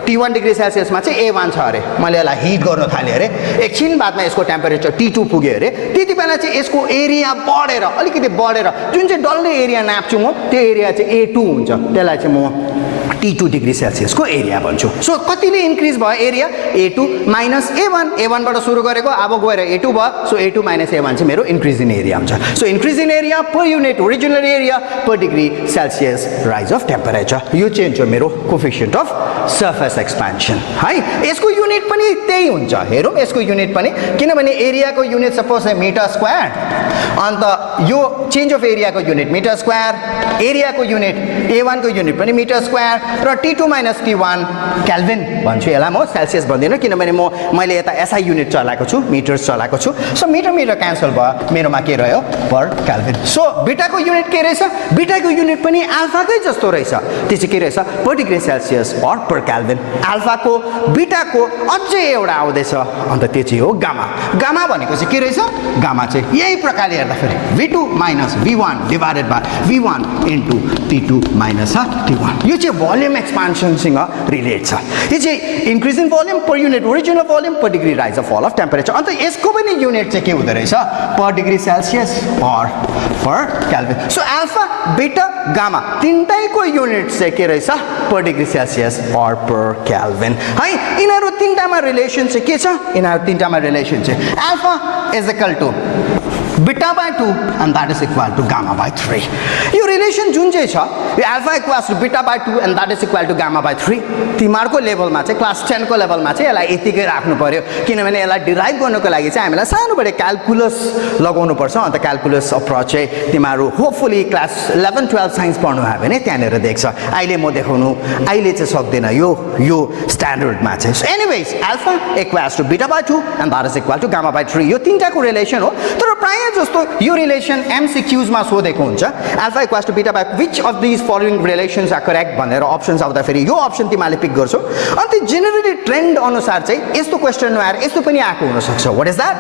T1 डिग्री सेल्सियसमा चाहिँ A1 छ अरे. मैले यसलाई हिट गर्न थालेँ अरे, एकछिन बादमा यसको टेम्परेचर T2 पुग्यो अरे. त्यति बेला चाहिँ यसको एरिया बढेर अलिकति बढेर जुन चाहिँ डल्लै एरिया नाप्छु म त्यो एरिया चाहिँ A2 हुन्छ. त्यसलाई चाहिँ म T2 डिग्री सेल्सियसको एरिया भन्छु. सो कतिले इन्क्रिज भयो area? A2 minus A1. A1 बाट सुरु गरेको अब गएर A2 भयो. सो A2 माइनस A1 चाहिँ मेरो इन्क्रिज इन एरिया हुन्छ. So increase in area per unit original area per degree Celsius rise of temperature. यो चेन्ज हो मेरो कोफिसिएन्ट अफ सर्फेस एक्सपेन्सन है. यसको युनिट पनि त्यही हुन्छ. हेरौँ यसको युनिट पनि, किनभने एरियाको युनिट सपोज मिटर स्क्वायर, अन्त यो चेन्ज अफ एरियाको युनिट मिटर स्क्वायर, एरियाको युनिट A1 को युनिट पनि मिटर स्क्वायर र T2 minus T1 केल्भिन भन्छु यसलाई म, सेल्सियस भन्दिनँ किनभने मैले यता SI युनिट चलाएको छु, मिटर्स चलाएको छु. सो मिटर क्यान्सल भयो, मेरोमा के रह्यो? पर केल्भिन. सो बिटाको युनिट के रहेछ? बिटाको युनिट पनि अल्फाकै जस्तो रहेछ. त्यो चाहिँ के रहेछ? पर डिग्री सेल्सियस और पर केल्भिन. अल्फाको बिटाको अझै एउटा आउँदैछ, अन्त त्यो चाहिँ हो गामा. गामा भनेको चाहिँ के रहेछ? गामा चाहिँ यही प्रकारले हेर्दाखेरि V2 minus V1 divided by V1 into T2 minus T1. यो चाहिँ वॉल्यूम एक्सपेन्सनसँग रिलेट छ. यो चाहिँ increase in volume per unit original volume per degree rise of फल अफ टेम्परेचर. अन्त यसको पनि युनिट चाहिँ के हुँदो रहेछ? पर डिग्री सेल्सियस और per kelvin. So alpha beta gamma तीनटैको युनिट चाहिँ के रहेछ? पर डिग्री सेल्सियस और पर केल्भिन है. यिनीहरू तीनटामा रिलेसन चाहिँ के छ? यिनीहरू तीनटामा रिलेसन चाहिँ alpha is equal to beta by 2 and that is equal to gamma by 3. यो रिलेसन जुन चाहिँ छ यो alpha equals to beta by 2 and that is equal to gamma by 3. तिमीहरूको लेभलमा चाहिँ क्लास 10 को लेभलमा चाहिँ यसलाई यतिकै राख्नु पर्यो, किनभने यसलाई डिराइभ गर्नको लागि चाहिँ हामीलाई सानोबडे क्याल्कुलस लगाउनु पर्छ. अन्त क्याल्कुलस अप्रोच चाहिँ तिमीहरू होपफुली क्लास 11 12 साइन्स पढ्नु भयो भने त्यहाँनिर देख्छ. अहिले म देखाउनु अहिले चाहिँ सक्दैन यो स्ट्यान्डर्डमा चाहिँ. So anyways alpha equals to beta by 2 and that is equal to gamma by 3. यो तीनटाको रिलेसन हो. तर प्राय जस्तो यो रिलेसन MCQs मा सोधेको हुन्छ. Alpha equals to beta by which of this following relations are correct भनेर अप्सन्स आउँदाखेरि यो अप्सन तिमीले पिक गर्छौ. अनि जेनरली ट्रेन्ड अनुसार चाहिँ यस्तो क्वेसन आएर यस्तो पनि आएको हुन सक्छ. What is that?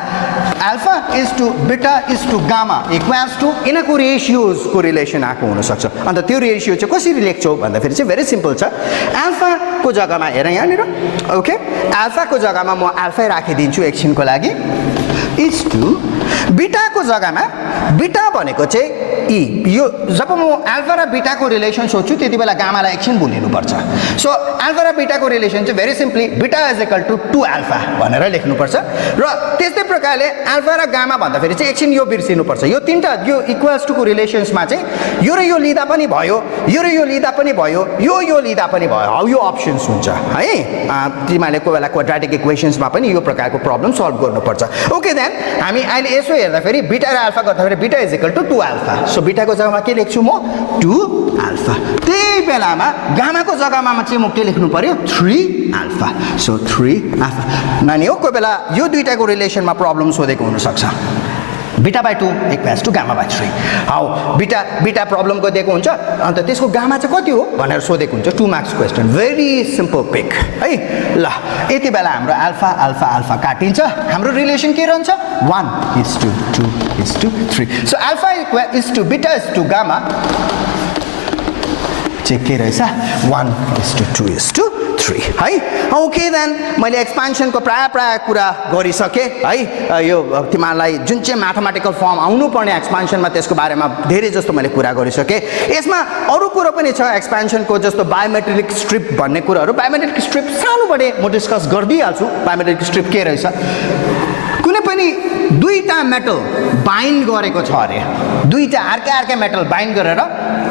Alpha is to beta is to gamma equals to यिनीहरूको रेशियोज को रिलेसन आएको हुन सक्छ. अन्त त्यो रेशियो चाहिँ कसरी लेख्छौ भन्दाखेरि चाहिँ भेरी सिम्पल छ. अल्फा को जग्गामा हेर यहाँनिर, ओके, अल्फा को जग्गामा म अल्फा राखिदिन्छु एकछिनको लागि, इज टु बीटा को जग्गामा बीटा भनेको चाहिँ ई. यो जब म अल्फा र बीटा को रिलेसन सोच्छु त्यति बेला गामालाई एकछिन भुलिनुपर्छ. सो अल्फा र बीटा को रिलेसन चाहिँ very simply beta is equal to 2 alpha भनेर लेख्नुपर्छ. र त्यस्तै प्रकारले अल्फा र गामा भन्दाखेरि चाहिँ एकछिन यो बिर्सिनुपर्छ. यो तीनटा यो इक्वल्स टु को रिलेसन्समा चाहिँ यो र यो लिँदा पनि भयो, यो र यो लिँदा पनि भयो, यो लिँदा पनि भयो. हौ यो अप्सन्स हुन्छ है. तिमीले कोही बेला क्वाड्रेटिक इक्वेसन्समा पनि यो प्रकारको प्रब्लम सल्भ गर्नुपर्छ. ओके, देन हामी अहिले यसो हेर्दाखेरि बीटा र अल्फा गर्दाखेरि beta is equal to 2 alpha. So बीटाको जग्गामा के लेख्छु म? 2 अल्फा. त्यही बेलामा गामाको जग्गामा चाहिँ म के लेख्नु पर्यो? 3 अल्फा. So 3 alpha. नानी हो कोही बेला यो दुईटाको रिलेसनमा प्रब्लम सोधेको हुन सक्छ. Beta by 2 equals to gamma by 3. How beta problem दिएको हुन्छ, अन्त त्यसको गामा चाहिँ कति हो भनेर सोधेको हुन्छ. 2 marks question. Very simple pick है. ल यति बेला हाम्रो अल्फा अल्फा अल्फा काटिन्छ. हाम्रो रिलेसन के रहन्छ? 1:2:3. So alpha is to beta is to gamma चाहिँ के रहेछ? 1:2:3 है. ओके, देन मैले एक्सपेन्सनको प्राय कुरा गरिसकेँ है. यो तिमीहरूलाई जुन चाहिँ म्याथमेटिकल फर्म आउनुपर्ने एक्सपेन्सनमा त्यसको बारेमा धेरै जस्तो मैले कुरा गरिसकेँ. यसमा अरू कुरो पनि छ एक्सपेन्सनको, जस्तो बायोमेट्रिक स्ट्रिप भन्ने कुराहरू. बायोमेट्रिक स्ट्रिप सानोबडे म डिस्कस गरिदिइहाल्छु. बायोमेट्रिक स्ट्रिप के रहेछ? कुनै पनि दुईटा मेटल बाइन्ड गरेको छ अरे दुईटा अर्कै मेटल बाइन्ड गरेर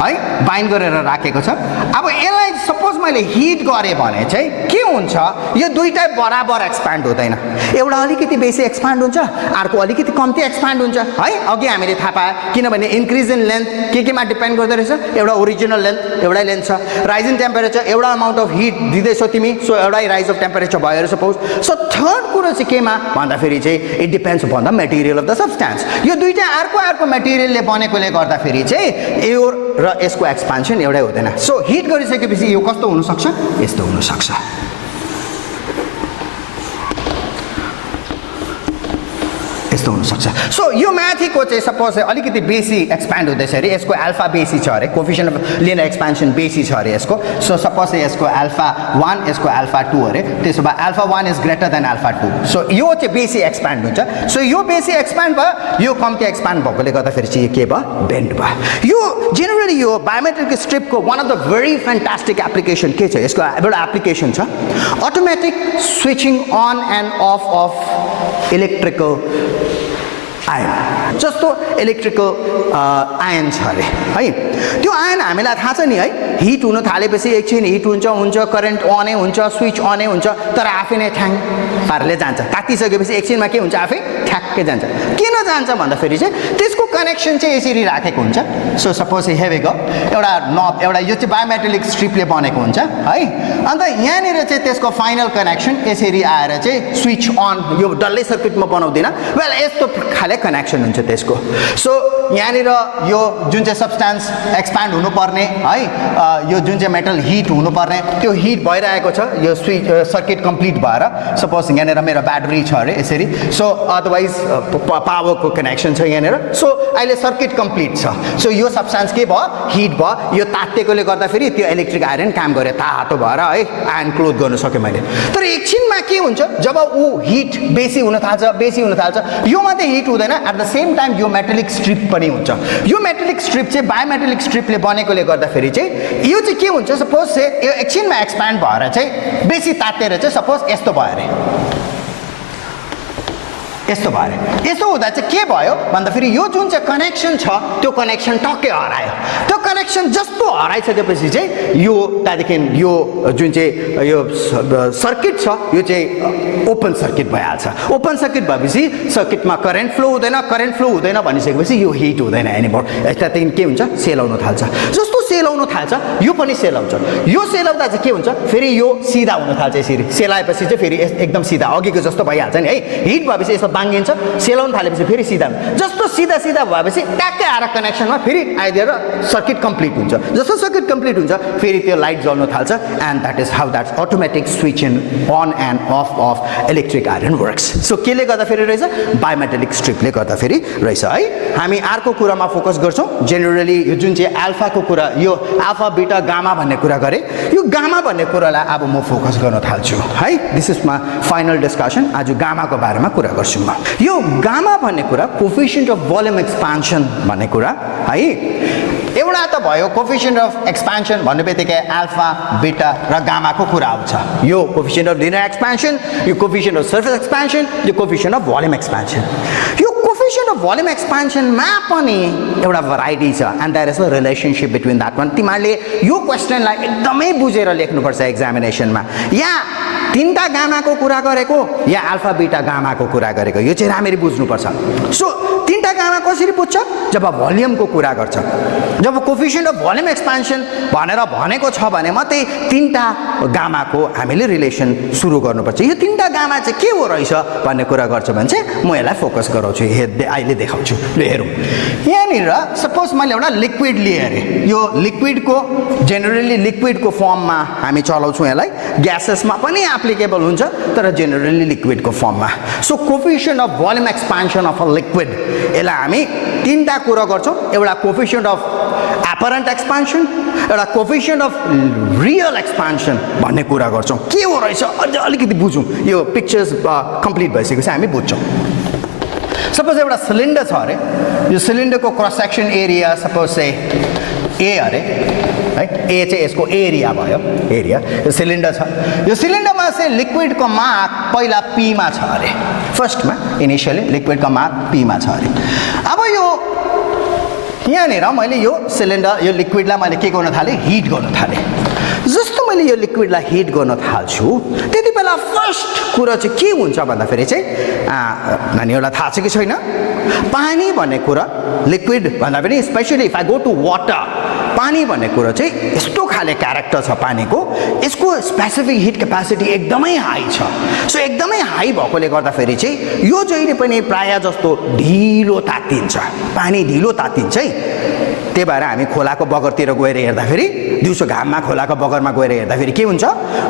है बाइन्ड गरेर राखेको छ अब यसलाई सपोज मैले हिट गरे भने चाहिँ के हुन्छ यो दुईटा बराबर एक्सप्यान्ड हुँदैन एउटा अलिकति बेसी एक्सप्यान्ड हुन्छ अर्को अलिकति कम्ती एक्सप्यान्ड हुन्छ है अघि हामीले थाहा पाए किनभने इन्क्रिज इन लेन्थ केमा डिपेन्ड गर्दो रहेछ एउटा ओरिजिनल लेन्थ एउटै लेन्थ छ राइज इन टेम्परेचर एउटा अमाउन्ट अफ हिट दिँदैछौ तिमी सो एउटै राइज अफ टेम्परेचर भयो सपोज सो थर्ड कुरो चाहिँ केमा भन्दाखेरि चाहिँ it depends upon the material of the substance यो दुईटा अर्को मेटेरियलले बनेकोले गर्दाखेरि चाहिँ यो र यसको एक्सपान्सन एउटै हुँदैन सो हिट गरिसकेपछि यो कस्तो हुन सक्छ यस्तो हुन सक्छ यस्तो हुन सक्छ सो यो माथिको चाहिँ सपोज अलिकति बेसी एक्सप्यान्ड हुँदैछ अरे यसको अल्फा बेसी छ अरे कोफिसिएन्ट अफ लिनियर एक्सपान्सन बेसी छ अरे यसको सो सपोज यसको अल्फा 1 यसको अल्फा 2 अरे त्यसो भए alpha 1 is greater than alpha 2 so यो चाहिँ बेसी एक्सप्यान्ड हुन्छ सो यो बेसी एक्सप्यान्ड भयो यो कम्ती एक्सप्यान्ड भएकोले गर्दाखेरि चाहिँ यो के भयो बेन्ड भयो यो जेनरली यो बायोमेट्रिक स्ट्रिपको one of the very fantastic application के छ यसको एउटा एप्लिकेसन छ automatic switching on and off electrical iron जस्तो इलेक्ट्रिकल आयन छ अरे है त्यो आयन हामीलाई थाहा छ नि है हिट हुन थालेपछि एकछिन हिट हुन्छ करेन्ट अनै हुन्छ स्विच अनै हुन्छ तर आफै नै ठ्याङ पारले जान्छ तातिसकेपछि एकछिनमा के हुन्छ आफै ठ्याक्कै जान्छ किन जान्छ भन्दाखेरि चाहिँ त्यसको कनेक्सन चाहिँ यसरी राखेको हुन्छ सो सपोज हेरेको एउटा नब एउटा यो चाहिँ बायोमेटालिक स्ट्रिपले बनेको हुन्छ है अन्त यहाँनिर चाहिँ त्यसको फाइनल कनेक्सन यसरी आएर चाहिँ स्विच अन यो डल्लै सर्किटमा बनाउँदिन वेल यस्तो खाले कनेक्सन हुन्छ त्यसको सो यहाँनिर यो जुन चाहिँ सब्सटेन्स एक्सप्यान्ड हुनुपर्ने है यो जुन चाहिँ मेटल हिट हुनुपर्ने त्यो हिट भइरहेको छ यो स्विच सर्किट कम्प्लिट भएर सपोज यहाँनिर मेरो ब्याट्री छ अरे यसरी सो अदरवाइज पावरको कनेक्सन छ यहाँनिर सो अहिले सर्किट कम्प्लिट छ सो यो सब्सटेन्स के भयो हिट भयो यो तातेकोले गर्दाखेरि त्यो इलेक्ट्रिक आयरन काम गरे तातो भएर है आयरन क्लोज गर्न सकेँ मैले तर एकछिनमा के हुन्छ जब ऊ हिट बेसी हुन थाल्छ यो मात्रै हिट हुँदैन एट द सेम टाइम यो मेटालिक स्ट्रिप पनि हुन्छ यो मेटालिक स्ट्रिप चाहिँ बायोमेटालिक स्ट्रिपले बनेकोले गर्दाखेरि चाहिँ यो चाहिँ के हुन्छ सपोज चाहिँ यो एकछिनमा एक्सप्यान्ड भएर चाहिँ बेसी तातेर चाहिँ सपोज यस्तो भयो अरे यस्तो हुँदा चाहिँ के भयो भन्दाखेरि यो जुन चाहिँ कनेक्सन छ त्यो कनेक्सन टक्कै हरायो त्यो कनेक्सन जस्तो हराइसकेपछि चाहिँ यो त्यहाँदेखि यो जुन चाहिँ यो सर्किट छ यो चाहिँ ओपन सर्किट भइहाल्छ ओपन सर्किट भएपछि सर्किटमा करेन्ट फ्लो हुँदैन भनिसकेपछि यो हिट हुँदैन एनिमोर त्यहाँदेखि के हुन्छ सेलाउन थाल्छ जस्तो सेलाउन थाल्छ यो पनि सेलाउँछ यो सेलाउँदा चाहिँ के हुन्छ फेरि यो सिधा हुन थाल्छ यसरी सेलाएपछि चाहिँ फेरि एकदम सिधा अघिको जस्तो भइहाल्छ नि है हिट भएपछि यस्तो बाङ्गिन्छ सेलाउन थालेपछि फेरि सिधा जस्तो सिधा भएपछि ट्याक्कै आएर कनेक्सनमा फेरि आइदिएर सर्किट कम्प्लिट हुन्छ जस्तो सर्किट कम्प्लिट हुन्छ फेरि त्यो लाइट जल्न थाल्छ and that is how that automatic switch in on and off electric iron works so केले गर्दाखेरि रहेछ बायोमेटालिक स्ट्रिपले गर्दाखेरि रहेछ है हामी अर्को कुरामा फोकस गर्छौँ जेनरली यो जुन चाहिँ अल्फाको कुरा यो अल्फा बीटा गामा भन्ने कुरा गरे यो गामा भन्ने कुरालाई अब म फोकस गर्न थाल्छु है this is my final discussion आज गामाको बारेमा कुरा गर्छु म यो गामा भन्ने कुरा कोफिसिएन्ट अफ भोल्युम एक्सपान्सन भन्ने कुरा है एउटा त भयो कोफिसिएन्ट अफ एक्सपान्सन भन्ने बित्तिकै अल्फा बीटा र गामाको कुरा आउँछ यो कोफिसिएन्ट अफ लिनियर एक्सपान्सन यो कोफिसिएन्ट अफ सर्फेस एक्सपान्सन यो कोफिसिएन्ट अफ भोल्युम एक्सपान्सन यो कोफिसिएन्ट अफ भोल्युम एक्सपान्सनमा पनि एउटा भेराइटी छ and there is a relationship between that one तिमीहरूले यो क्वेसनलाई एकदमै बुझेर लेख्नुपर्छ एक्जामिनेसनमा या तीनटा गामाको कुरा गरेको या अल्फा बीटा गामाको कुरा गरेको यो चाहिँ राम्ररी बुझ्नुपर्छ सो तीनटा गामा कसरी बुझ्छ जब भोल्युमको कुरा गर्छ जब कोफिसिएन्ट अफ भोल्युम एक्सपान्सन भनेर भनेको छ भने मात्रै तीनटा गामाको हामीले रिलेसन सुरु गर्नुपर्छ यो तीनटा गामा चाहिँ के हो रहेछ भन्ने कुरा गर्छ भने चाहिँ म यसलाई फोकस गराउँछु अहिले देखाउँछु ल हेरौँ यहाँनिर सपोज मैले एउटा लिक्विड लिएँ अरे यो लिक्विडको जेनरली लिक्विडको फर्ममा हामी चलाउँछौँ यसलाई ग्यासेसमा पनि एप्लिकेबल हुन्छ तर जेनरली लिक्विडको फर्ममा so coefficient of volume expansion of a liquid यसलाई हामी तीनटा कुरा गर्छौँ एउटा कोफिसिएन्ट अफ एपरेन्ट एक्सपान्सन एउटा कोफिसिएन्ट अफ रियल एक्सपान्सन भन्ने कुरा गर्छौँ के हो रहेछ अझ अलिकति बुझौँ यो पिक्चर्स कम्प्लिट भइसकेपछि हामी बुझ्छौँ सपोज एउटा सिलिन्डर छ अरे यो सिलिन्डरको क्रस सेक्सन एरिया सपोज चाहिँ ए अरे है ए चाहिँ यसको एरिया भयो एरिया यो सिलिन्डर छ यो सिलिन्डरमा चाहिँ लिक्विडको माग पहिला पीमा छ अरे फर्स्टमा इनिशियली लिक्विडको माप पीमा छ अरे। अब यो यहाँनिर मैले यो सिलिन्डर यो लिक्विडलाई मैले के गर्न थालेँ, हिट गर्न थालेँ। जस्तो मैले यो लिक्विडलाई हिट गर्न थाल्छु त्यति बेला फर्स्ट कुरा चाहिँ के हुन्छ भन्दाखेरि चाहिँ नानीहरूलाई थाहा छ कि छैन, पानी भन्ने कुरा लिक्विड भन्दा पनि specially if I go to water, पानी भन्ने कुरा चाहिँ यस्तो खाले क्यारेक्टर छ पानीको, यसको स्पेसिफिक हिट क्यापेसिटी एकदमै हाई छ। सो एकदमै हाई भएकोले गर्दाखेरि चाहिँ यो जहिले पनि प्रायः जस्तो ढिलो तातिन्छ, पानी ढिलो तातिन्छ है। त्यही भएर हामी खोलाको बगरतिर गएर हेर्दाखेरि, दिउँसो घाममा खोलाको बगरमा गएर हेर्दाखेरि के हुन्छ,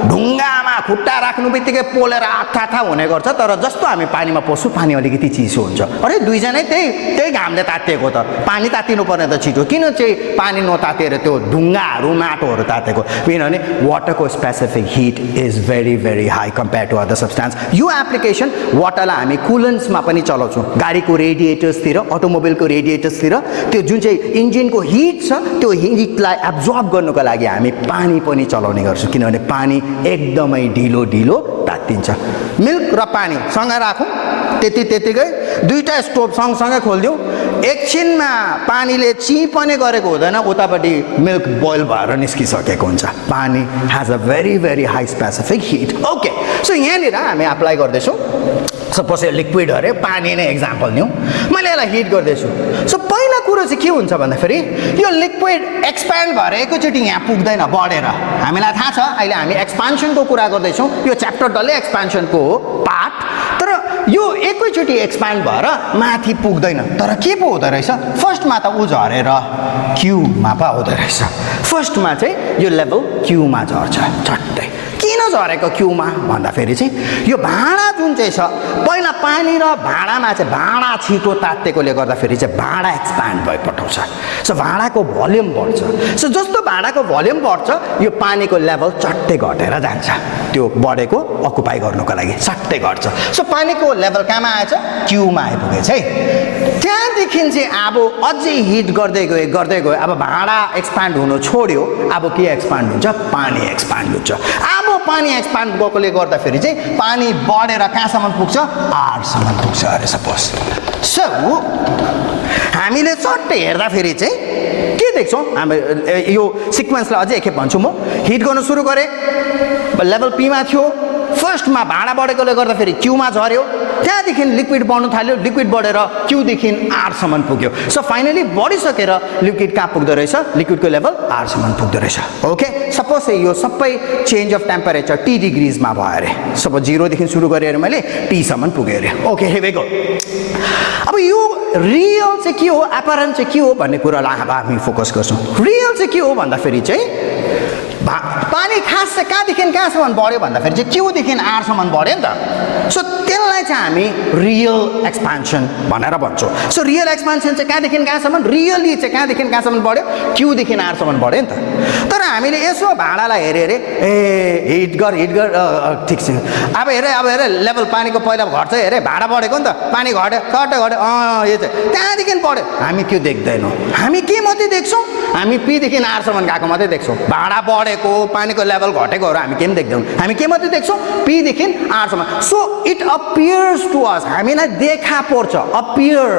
ढुङ्गामा खुट्टा राख्नु बित्तिकै पोलेर आथा हुने गर्छ। तर जस्तो हामी पानीमा पस्छु पानी अलिकति चिसो हुन्छ। अरे दुईजनै त्यही घामले तातिएको त, पानी तातिनु पर्ने त छिटो, किन चाहिँ पानी नतातेर त्यो ढुङ्गाहरू माटोहरू तातेको? किनभने वाटरको specific heat is very very high compare to other substance. यो एप्लिकेसन वाटरलाई हामी कुलेन्ट्समा पनि चलाउँछौँ, गाडीको रेडिएटर्सतिर, अटोमोबाइलको रेडिएटर्सतिर। त्यो जुन चाहिँ इन्जिनको हिट छ त्यो हिटलाई एब्जर्ब गर्नुको लागि हामी पानी पनि चलाउने गर्छौँ, किनभने पानी एकदमै ढिलो ढिलो तातिन्छ। मिल्क र पानी सँगै राखौँ, त्यतिकै दुईटा स्टोभ सँगसँगै खोलिदिउँ, एकछिनमा पानीले चिपने गरेको हुँदैन, उतापट्टि मिल्क बोइल भएर निस्किसकेको हुन्छ। पानी has a very very high specific heat. Okay, so यहाँनिर हामी एप्लाई गर्दैछौँ। सपोज यो लिक्विड अरे, पानी नै एक्जाम्पल लिउँ, मैले यसलाई हिट गर्दैछु। सो पहिला कुरो चाहिँ के हुन्छ भन्दाखेरि यो लिक्विड एक्सप्यान्ड भएर एकैचोटि यहाँ पुग्दैन, बढेर। हामीलाई थाहा छ अहिले हामी एक्सपान्सनको कुरा गर्दैछौँ, यो च्याप्टर डल्लै एक्सपान्सनको हो पार्ट। तर यो एकैचोटि एक्सप्यान्ड भएर माथि पुग्दैन। तर के पो हुँदो रहेछ, फर्स्टमा त ऊ झरेर क्यूमा पो हुँदो रहेछ। फर्स्टमा चाहिँ यो लेभल क्यूमा झर्छ झट्टै। किन झरेको क्यूमा भन्दाखेरि चाहिँ यो भाँडा जुन चाहिँ छ, पहिला पानी र भाँडामा चाहिँ भाँडा छिटो तातेकोले गर्दाखेरि चाहिँ भाँडा एक्सप्यान्ड भइपठाउँछ। सो भाँडाको भोल्युम बढ्छ। सो जस्तो भाँडाको भोल्युम बढ्छ यो पानीको लेभल चट्टै घटेर जान्छ, त्यो बढेको अकुपाई गर्नुको लागि चट्टै घट्छ। सो पानीको लेभल कहाँमा आएछ, क्यूमा आइपुगेछ है। त्यहाँदेखि चाहिँ अब अझै हिट गर्दै गयो, अब भाँडा एक्सप्यान्ड हुनु छोड्यो, अब के एक्सप्यान्ड हुन्छ, पानी एक्सप्यान्ड हुन्छ। अब पानी एक्सप्यान्ड गएकोले गर्दाखेरि चाहिँ पानी बढेर कहाँसम्म पुग्छ, आरसम्म पुग्छ अरे सपोज। सो हामीले चट्टै हेर्दाखेरि चाहिँ के देख्छौँ, हामी यो सिक्वेन्सलाई अझै एकखेप भन्छु म। हिट गर्नु सुरु गरेँ, लेभल पीमा थियो, फर्स्टमा भाँडा बढेकोले गर्दाखेरि क्यूमा झऱ्यो, त्यहाँदेखि लिक्विड बढ्नु थाल्यो, लिक्विड बढेर क्यूदेखि आरसम्म पुग्यो। सो फाइनली बढिसकेर लिक्विड कहाँ पुग्दो रहेछ, लिक्विडको लेभल आरसम्म पुग्दो रहेछ। ओके, सपोज यो सबै चेन्ज अफ टेम्परेचर टी डिग्रिजमा भयो अरे। सपोज 0देखि सुरु गरेर मैले टीसम्म पुगेँ अरे। Okay, here we go. अब यो रियल चाहिँ के हो, एपरेन्ट चाहिँ के हो भन्ने कुरालाई अब हामी फोकस गर्छौँ। रियल चाहिँ के हो भन्दाखेरि चाहिँ पानी खास चाहिँ कहाँदेखि कहाँसम्म बढ्यो भन्दाखेरि चाहिँ क्यूदेखि आरसम्म बढ्यो नि त। सो त्यसलाई चाहिँ हामी रियल एक्सपान्सन भनेर भन्छौँ। सो रियल एक्सपान्सन चाहिँ कहाँदेखि कहाँसम्म, रियली चाहिँ कहाँदेखि कहाँसम्म बढ्यो, क्यूदेखि आरसम्म बढ्यो नि त। तर हामीले यसो भाँडालाई हेरे हिट गर ठिक छ। अब हेरे लेभल पानीको पहिला घट्छ, हेरे भाँडा बढेको नि त, पानी घट्यो घट्यो यो चाहिँ त्यहाँदेखि बढ्यो। हामी के देख्दैनौँ, हामी के मात्रै देख्छौँ, हामी पीदेखि आरसम्म गएको मात्रै देख्छौँ। भाँडा बढेको, पानीको लेभल घटेकोहरू हामी के पनि देख्दैनौँ, हामी के मात्रै देख्छौँ, पीदेखि आरसम्म। So it appears to us, हामीलाई देखा पर्छ, अपियर,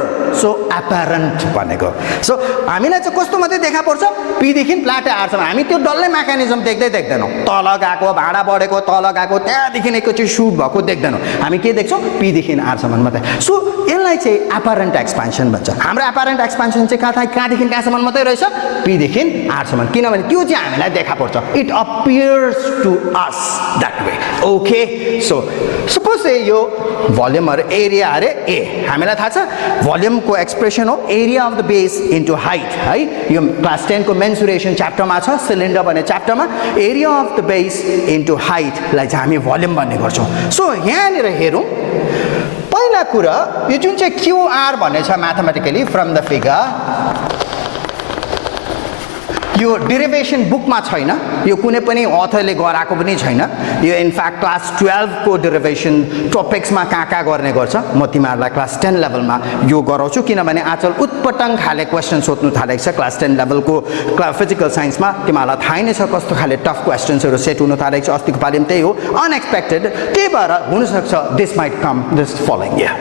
सो एपरेन्ट भनेको। सो हामीलाई चाहिँ कस्तो मात्रै देखा पर्छ, पीदेखि प्लाटे आरसम्म। हामी त्यो डल्लै मेकानिजम देख्दैनौँ, तल गएको, भाँडा बढेको, तल गएको, त्यहाँदेखि एकैचोटि सुट भएको देख्दैनौँ। हामी के देख्छौँ, पीदेखि आरसम्म मात्रै। सो यसलाई चाहिँ एपरेन्ट एक्सपान्सन भन्छ। हाम्रो एपरेन्ट एक्सपान्सन चाहिँ कहाँदेखि कहाँसम्म मात्रै रहेछ, पीदेखि आरसम्म, किनभने त्यो चाहिँ हामीलाई देखा पर्छ। It appears to us that way. Okay, so suppose यो भोल्युम अरे, एरिया अरे ए, हामीलाई थाहा छ भोल्युमको एक्सप्रेसन हो area of the base into height है। यो क्लास 10 को मेन्सुरेसन च्याप्टरमा छ, सिलिन्डर भन्ने च्याप्टरमा area of the base into हाइटलाई चाहिँ हामी भोल्युम भन्ने गर्छौँ। सो यहाँनिर हेरौँ, पहिला कुरा यो जुन चाहिँ क्युआर भन्ने छ म्याथमेटिकली फ्रम द फिगर, यो डेरिभेसन बुकमा छैन यो कुनै पनि अथरले गराएको पनि छैन यो इनफ्याक्ट क्लास 12 को डेरिभेसन टपिक्समा कहाँ गर्ने गर्छ म तिमीहरूलाई क्लास 10 लेभलमा यो गराउँछु किनभने आजकल उत्पटङ खाले क्वेसन सोध्नु थालेको छ क्लास 10 लेभलको फिजिकल साइन्समा तिमीहरूलाई थाहै नै छ कस्तो खाले टफ क्वेसन्सहरू सेट हुन थालेको छ अस्तिको पालि त्यही हो अनएक्सपेक्टेड त्यही भएर हुनसक्छ this might come this following year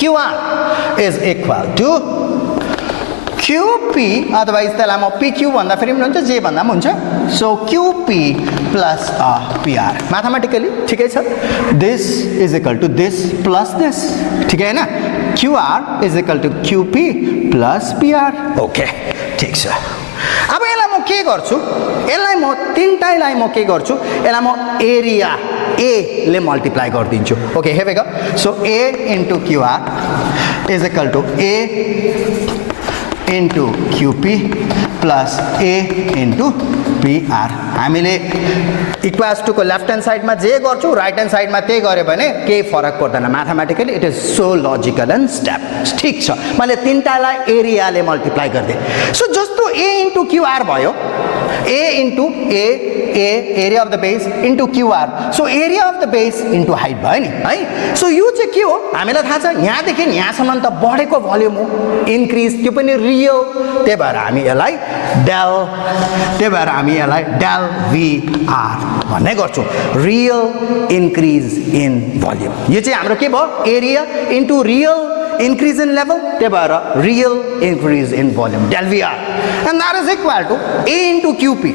QR is equal to QP otherwise त्यसलाई म PQ भन्दा फेरि पनि हुन्छ जे भन्दा पनि हुन्छ so QP plus PR mathematically ठिकै छ this is equal to this plus this ठिकै हैन QR is equal to QP plus PR okay ठीक छ अब यसलाई म के गर्छु यसलाई म तीनटैलाई म के गर्छु यसलाई म एरिया A ले मल्टिप्लाई गरिदिन्छु okay here we go so A into QR is equal to A into QP plus A into PR हामीले इक्वल्स टु को लेफ्ट ह्यान्ड साइडमा जे गर्छु राइट ह्यान्ड साइडमा त्यही गरे भने केही फरक पर्दैन mathematically it is so logical and step ठीक छ मैले तीनटालाई एरियाले मल्टिप्लाई गरिदिएँ सो जस्तो A into QR भयो A into A area of the base into QR so area of the base into height भयो नि है सो यो चाहिँ के हो हामीलाई थाहा छ यहाँदेखि यहाँसम्म त बढेको भोल्युम हो इन्क्रिज त्यो पनि रियल त्यही भएर हामी यसलाई डेल VR भन्ने गर्छौँ रियल इन्क्रिज इन भोल्युम यो चाहिँ हाम्रो के भयो area into real increase in level त्यही भएर real increase in volume del VR and that is equal to A into QP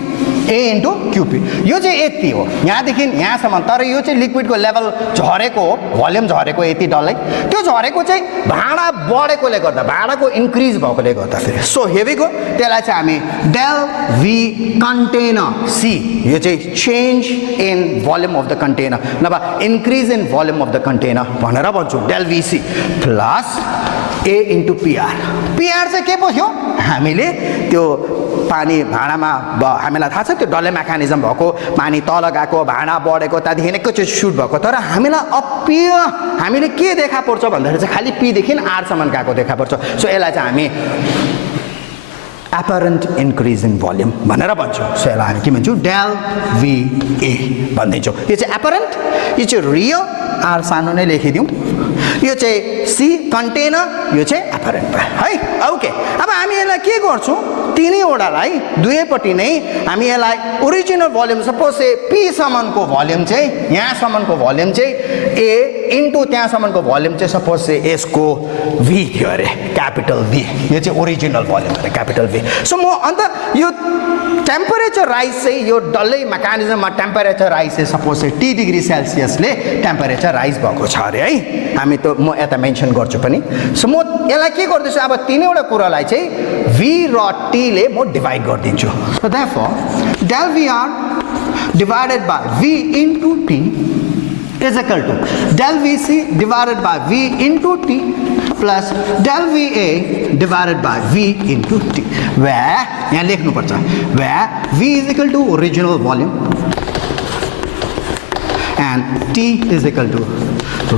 यो चाहिँ यति हो यहाँदेखि यहाँसम्म तर यो चाहिँ लिक्विडको लेभल झरेको हो भोल्युम झरेको यति डल्लै त्यो झरेको चाहिँ भाँडा बढेकोले गर्दा भाँडाको इन्क्रिज भएकोले गर्दा फेरि सो हेभीको त्यसलाई चाहिँ हामी del V container C यो चाहिँ change in volume of the container नभए increase in volume of the container भनेर भन्छौँ del VC plus A into PR चाहिँ के पो थियो हामीले त्यो पानी भाँडामा हामीलाई थाहा छ त्यो डल्लै मेकानिजम भएको पानी तल गएको भाँडा बढेको त्यहाँदेखि एकैचोटि सुट भएको तर हामीलाई हामीले के देखा पर्छ भन्दाखेरि चाहिँ खालि P देखि R सम्म गएको देखा पर्छ सो यसलाई चाहिँ हामी apparent increase in volume भनेर भन्छौँ सो यसलाई हामी के भन्छौँ del VA भनिदिन्छौँ यो चाहिँ apparent यो चाहिँ real R सानो नै लेखिदिउँ यो चाहिँ C कन्टेनर यो चाहिँ apparent है ओके अब हामी यसलाई के गर्छौँ तीनैवटालाई दुवैपट्टि नै हामी यसलाई ओरिजिनल भोल्युम सपोज P सम्मको भोल्युम चाहिँ यहाँसम्मको भोल्युम चाहिँ A इन्टु त्यहाँसम्मको भोल्युम चाहिँ सपोज यसको V थियो अरे क्यापिटल V यो चाहिँ ओरिजिनल भोल्युम अरे क्यापिटल V सो म अन्त यो टेम्परेचर राइज चाहिँ यो डल्लै मेकानिजममा टेम्परेचर राइज चाहिँ सपोज T डिग्री सेल्सियसले टेम्परेचर राइज भएको छ अरे है हामी त म यता मेन्सन गर्छु पनि सो म यसलाई के गर्दैछु अब तीनैवटा कुरालाई चाहिँ V र T ले म डिभाइड गरिदिन्छु so therefore del VR divided by V into T is equal to del VC divided by V into T plus del VA divided by V into T where यहाँ लेख्नु पर्छ where V is equal to original volume and T is equal to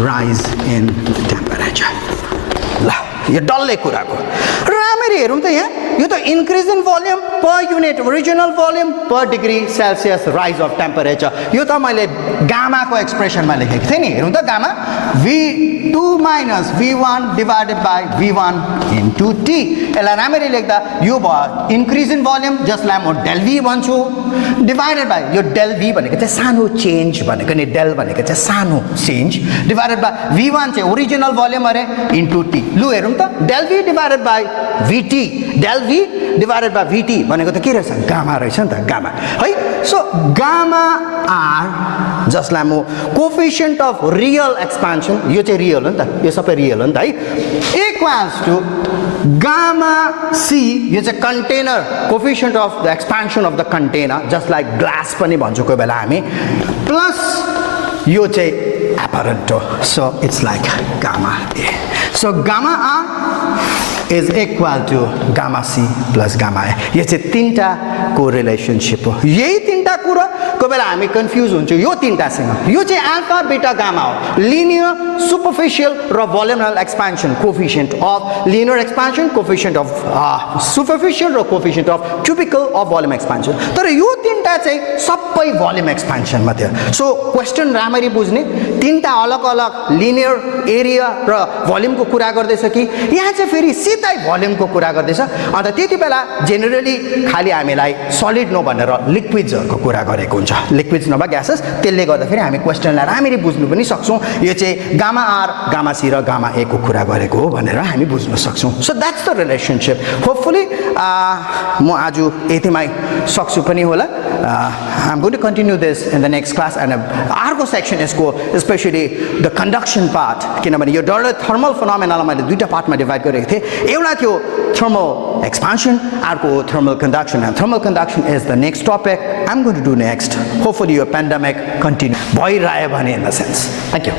rise in temperature ल यो डल्लै कुराको राम्ररी हेरौँ त यहाँ यो त increase in volume per unit original volume per degree Celsius rise of temperature यो त मैले गामाको एक्सप्रेसनमा लेखेको थिएँ नि हेरौँ त gamma V2 minus V1 divided by V1 into T यसलाई राम्ररी लेख्दा यो भयो इन्क्रिज इन भोल्युम जसलाई म del V भन्छु डिभाइडेड बाई यो del V भनेको चाहिँ सानो चेन्ज भनेको नि del भनेको चाहिँ सानो चेन्ज डिभाइडेड बाई V1 चाहिँ ओरिजिनल भोल्युम अरे इन्टु T लु हेरौँ त del V divided by VT del V divided by VT भनेको त के रहेछ गामा रहेछ नि त गामा है सो गामा R जसलाई म कोफिसिएन्ट अफ रियल एक्सपान्सन यो चाहिँ रियल हो नि त यो सबै रियल हो नि त है इक्वल्स टु गामा C यो चाहिँ container coefficient of the expansion of the container just like glass पनि भन्छौँ कोही बेला हामी प्लस यो चाहिँ apparent so it's like gamma A so gamma R is equal to gamma C plus gamma A यो चाहिँ तीनटा को रिलेसनशिप हो यही तीनटा कुरा कोही बेला हामी कन्फ्युज हुन्छौँ यो तिनटासँग यो चाहिँ अल्फा बीटा गामा हो लिनियर सुपरफिशियल र voluminal expansion coefficient of linear expansion coefficient of superficial र coefficient of cubical of volume expansion तर यो तिनटा चाहिँ सबै भोल्युम एक्सपेन्सनमा थियो सो क्वेसन राम्ररी बुझ्ने तिनटा अलग अलग लिनियर एरिया र भोल्युमको कुरा गर्दैछ कि यहाँ चाहिँ फेरि सिधै भोल्युमको कुरा गर्दैछ अन्त त्यति बेला जेनरली खालि हामीलाई सलिड नभनेर लिक्विड्सहरूको कुरा गरेको हुन्छ लिक्विड्स नभए ग्यासेस त्यसले गर्दाखेरि हामी क्वेसनलाई राम्ररी बुझ्नु पनि सक्छौँ यो चाहिँ गामा आर गामा सी र गामा ए को कुरा गरेको हो भनेर हामी बुझ्न सक्छौँ so that's the relationship hopefully म आज यतिमै सक्छु पनि होला I'm going to continue this in the next class and अर्को सेक्सन यसको स्पेशली द कन्डक्सन पार्ट किनभने यो डल्लै थर्मल फिनोमेनालाई मैले दुईटा पार्टमा डिभाइड गरेको थिएँ एउटा थियो थर्मल एक्सपान्सन अर्को thermal conduction and thermal conduction is the next topic I am going to do next hopefully यो पेन्डेमिक कन्टिन्यू भइरह्यो भने in the sense thank you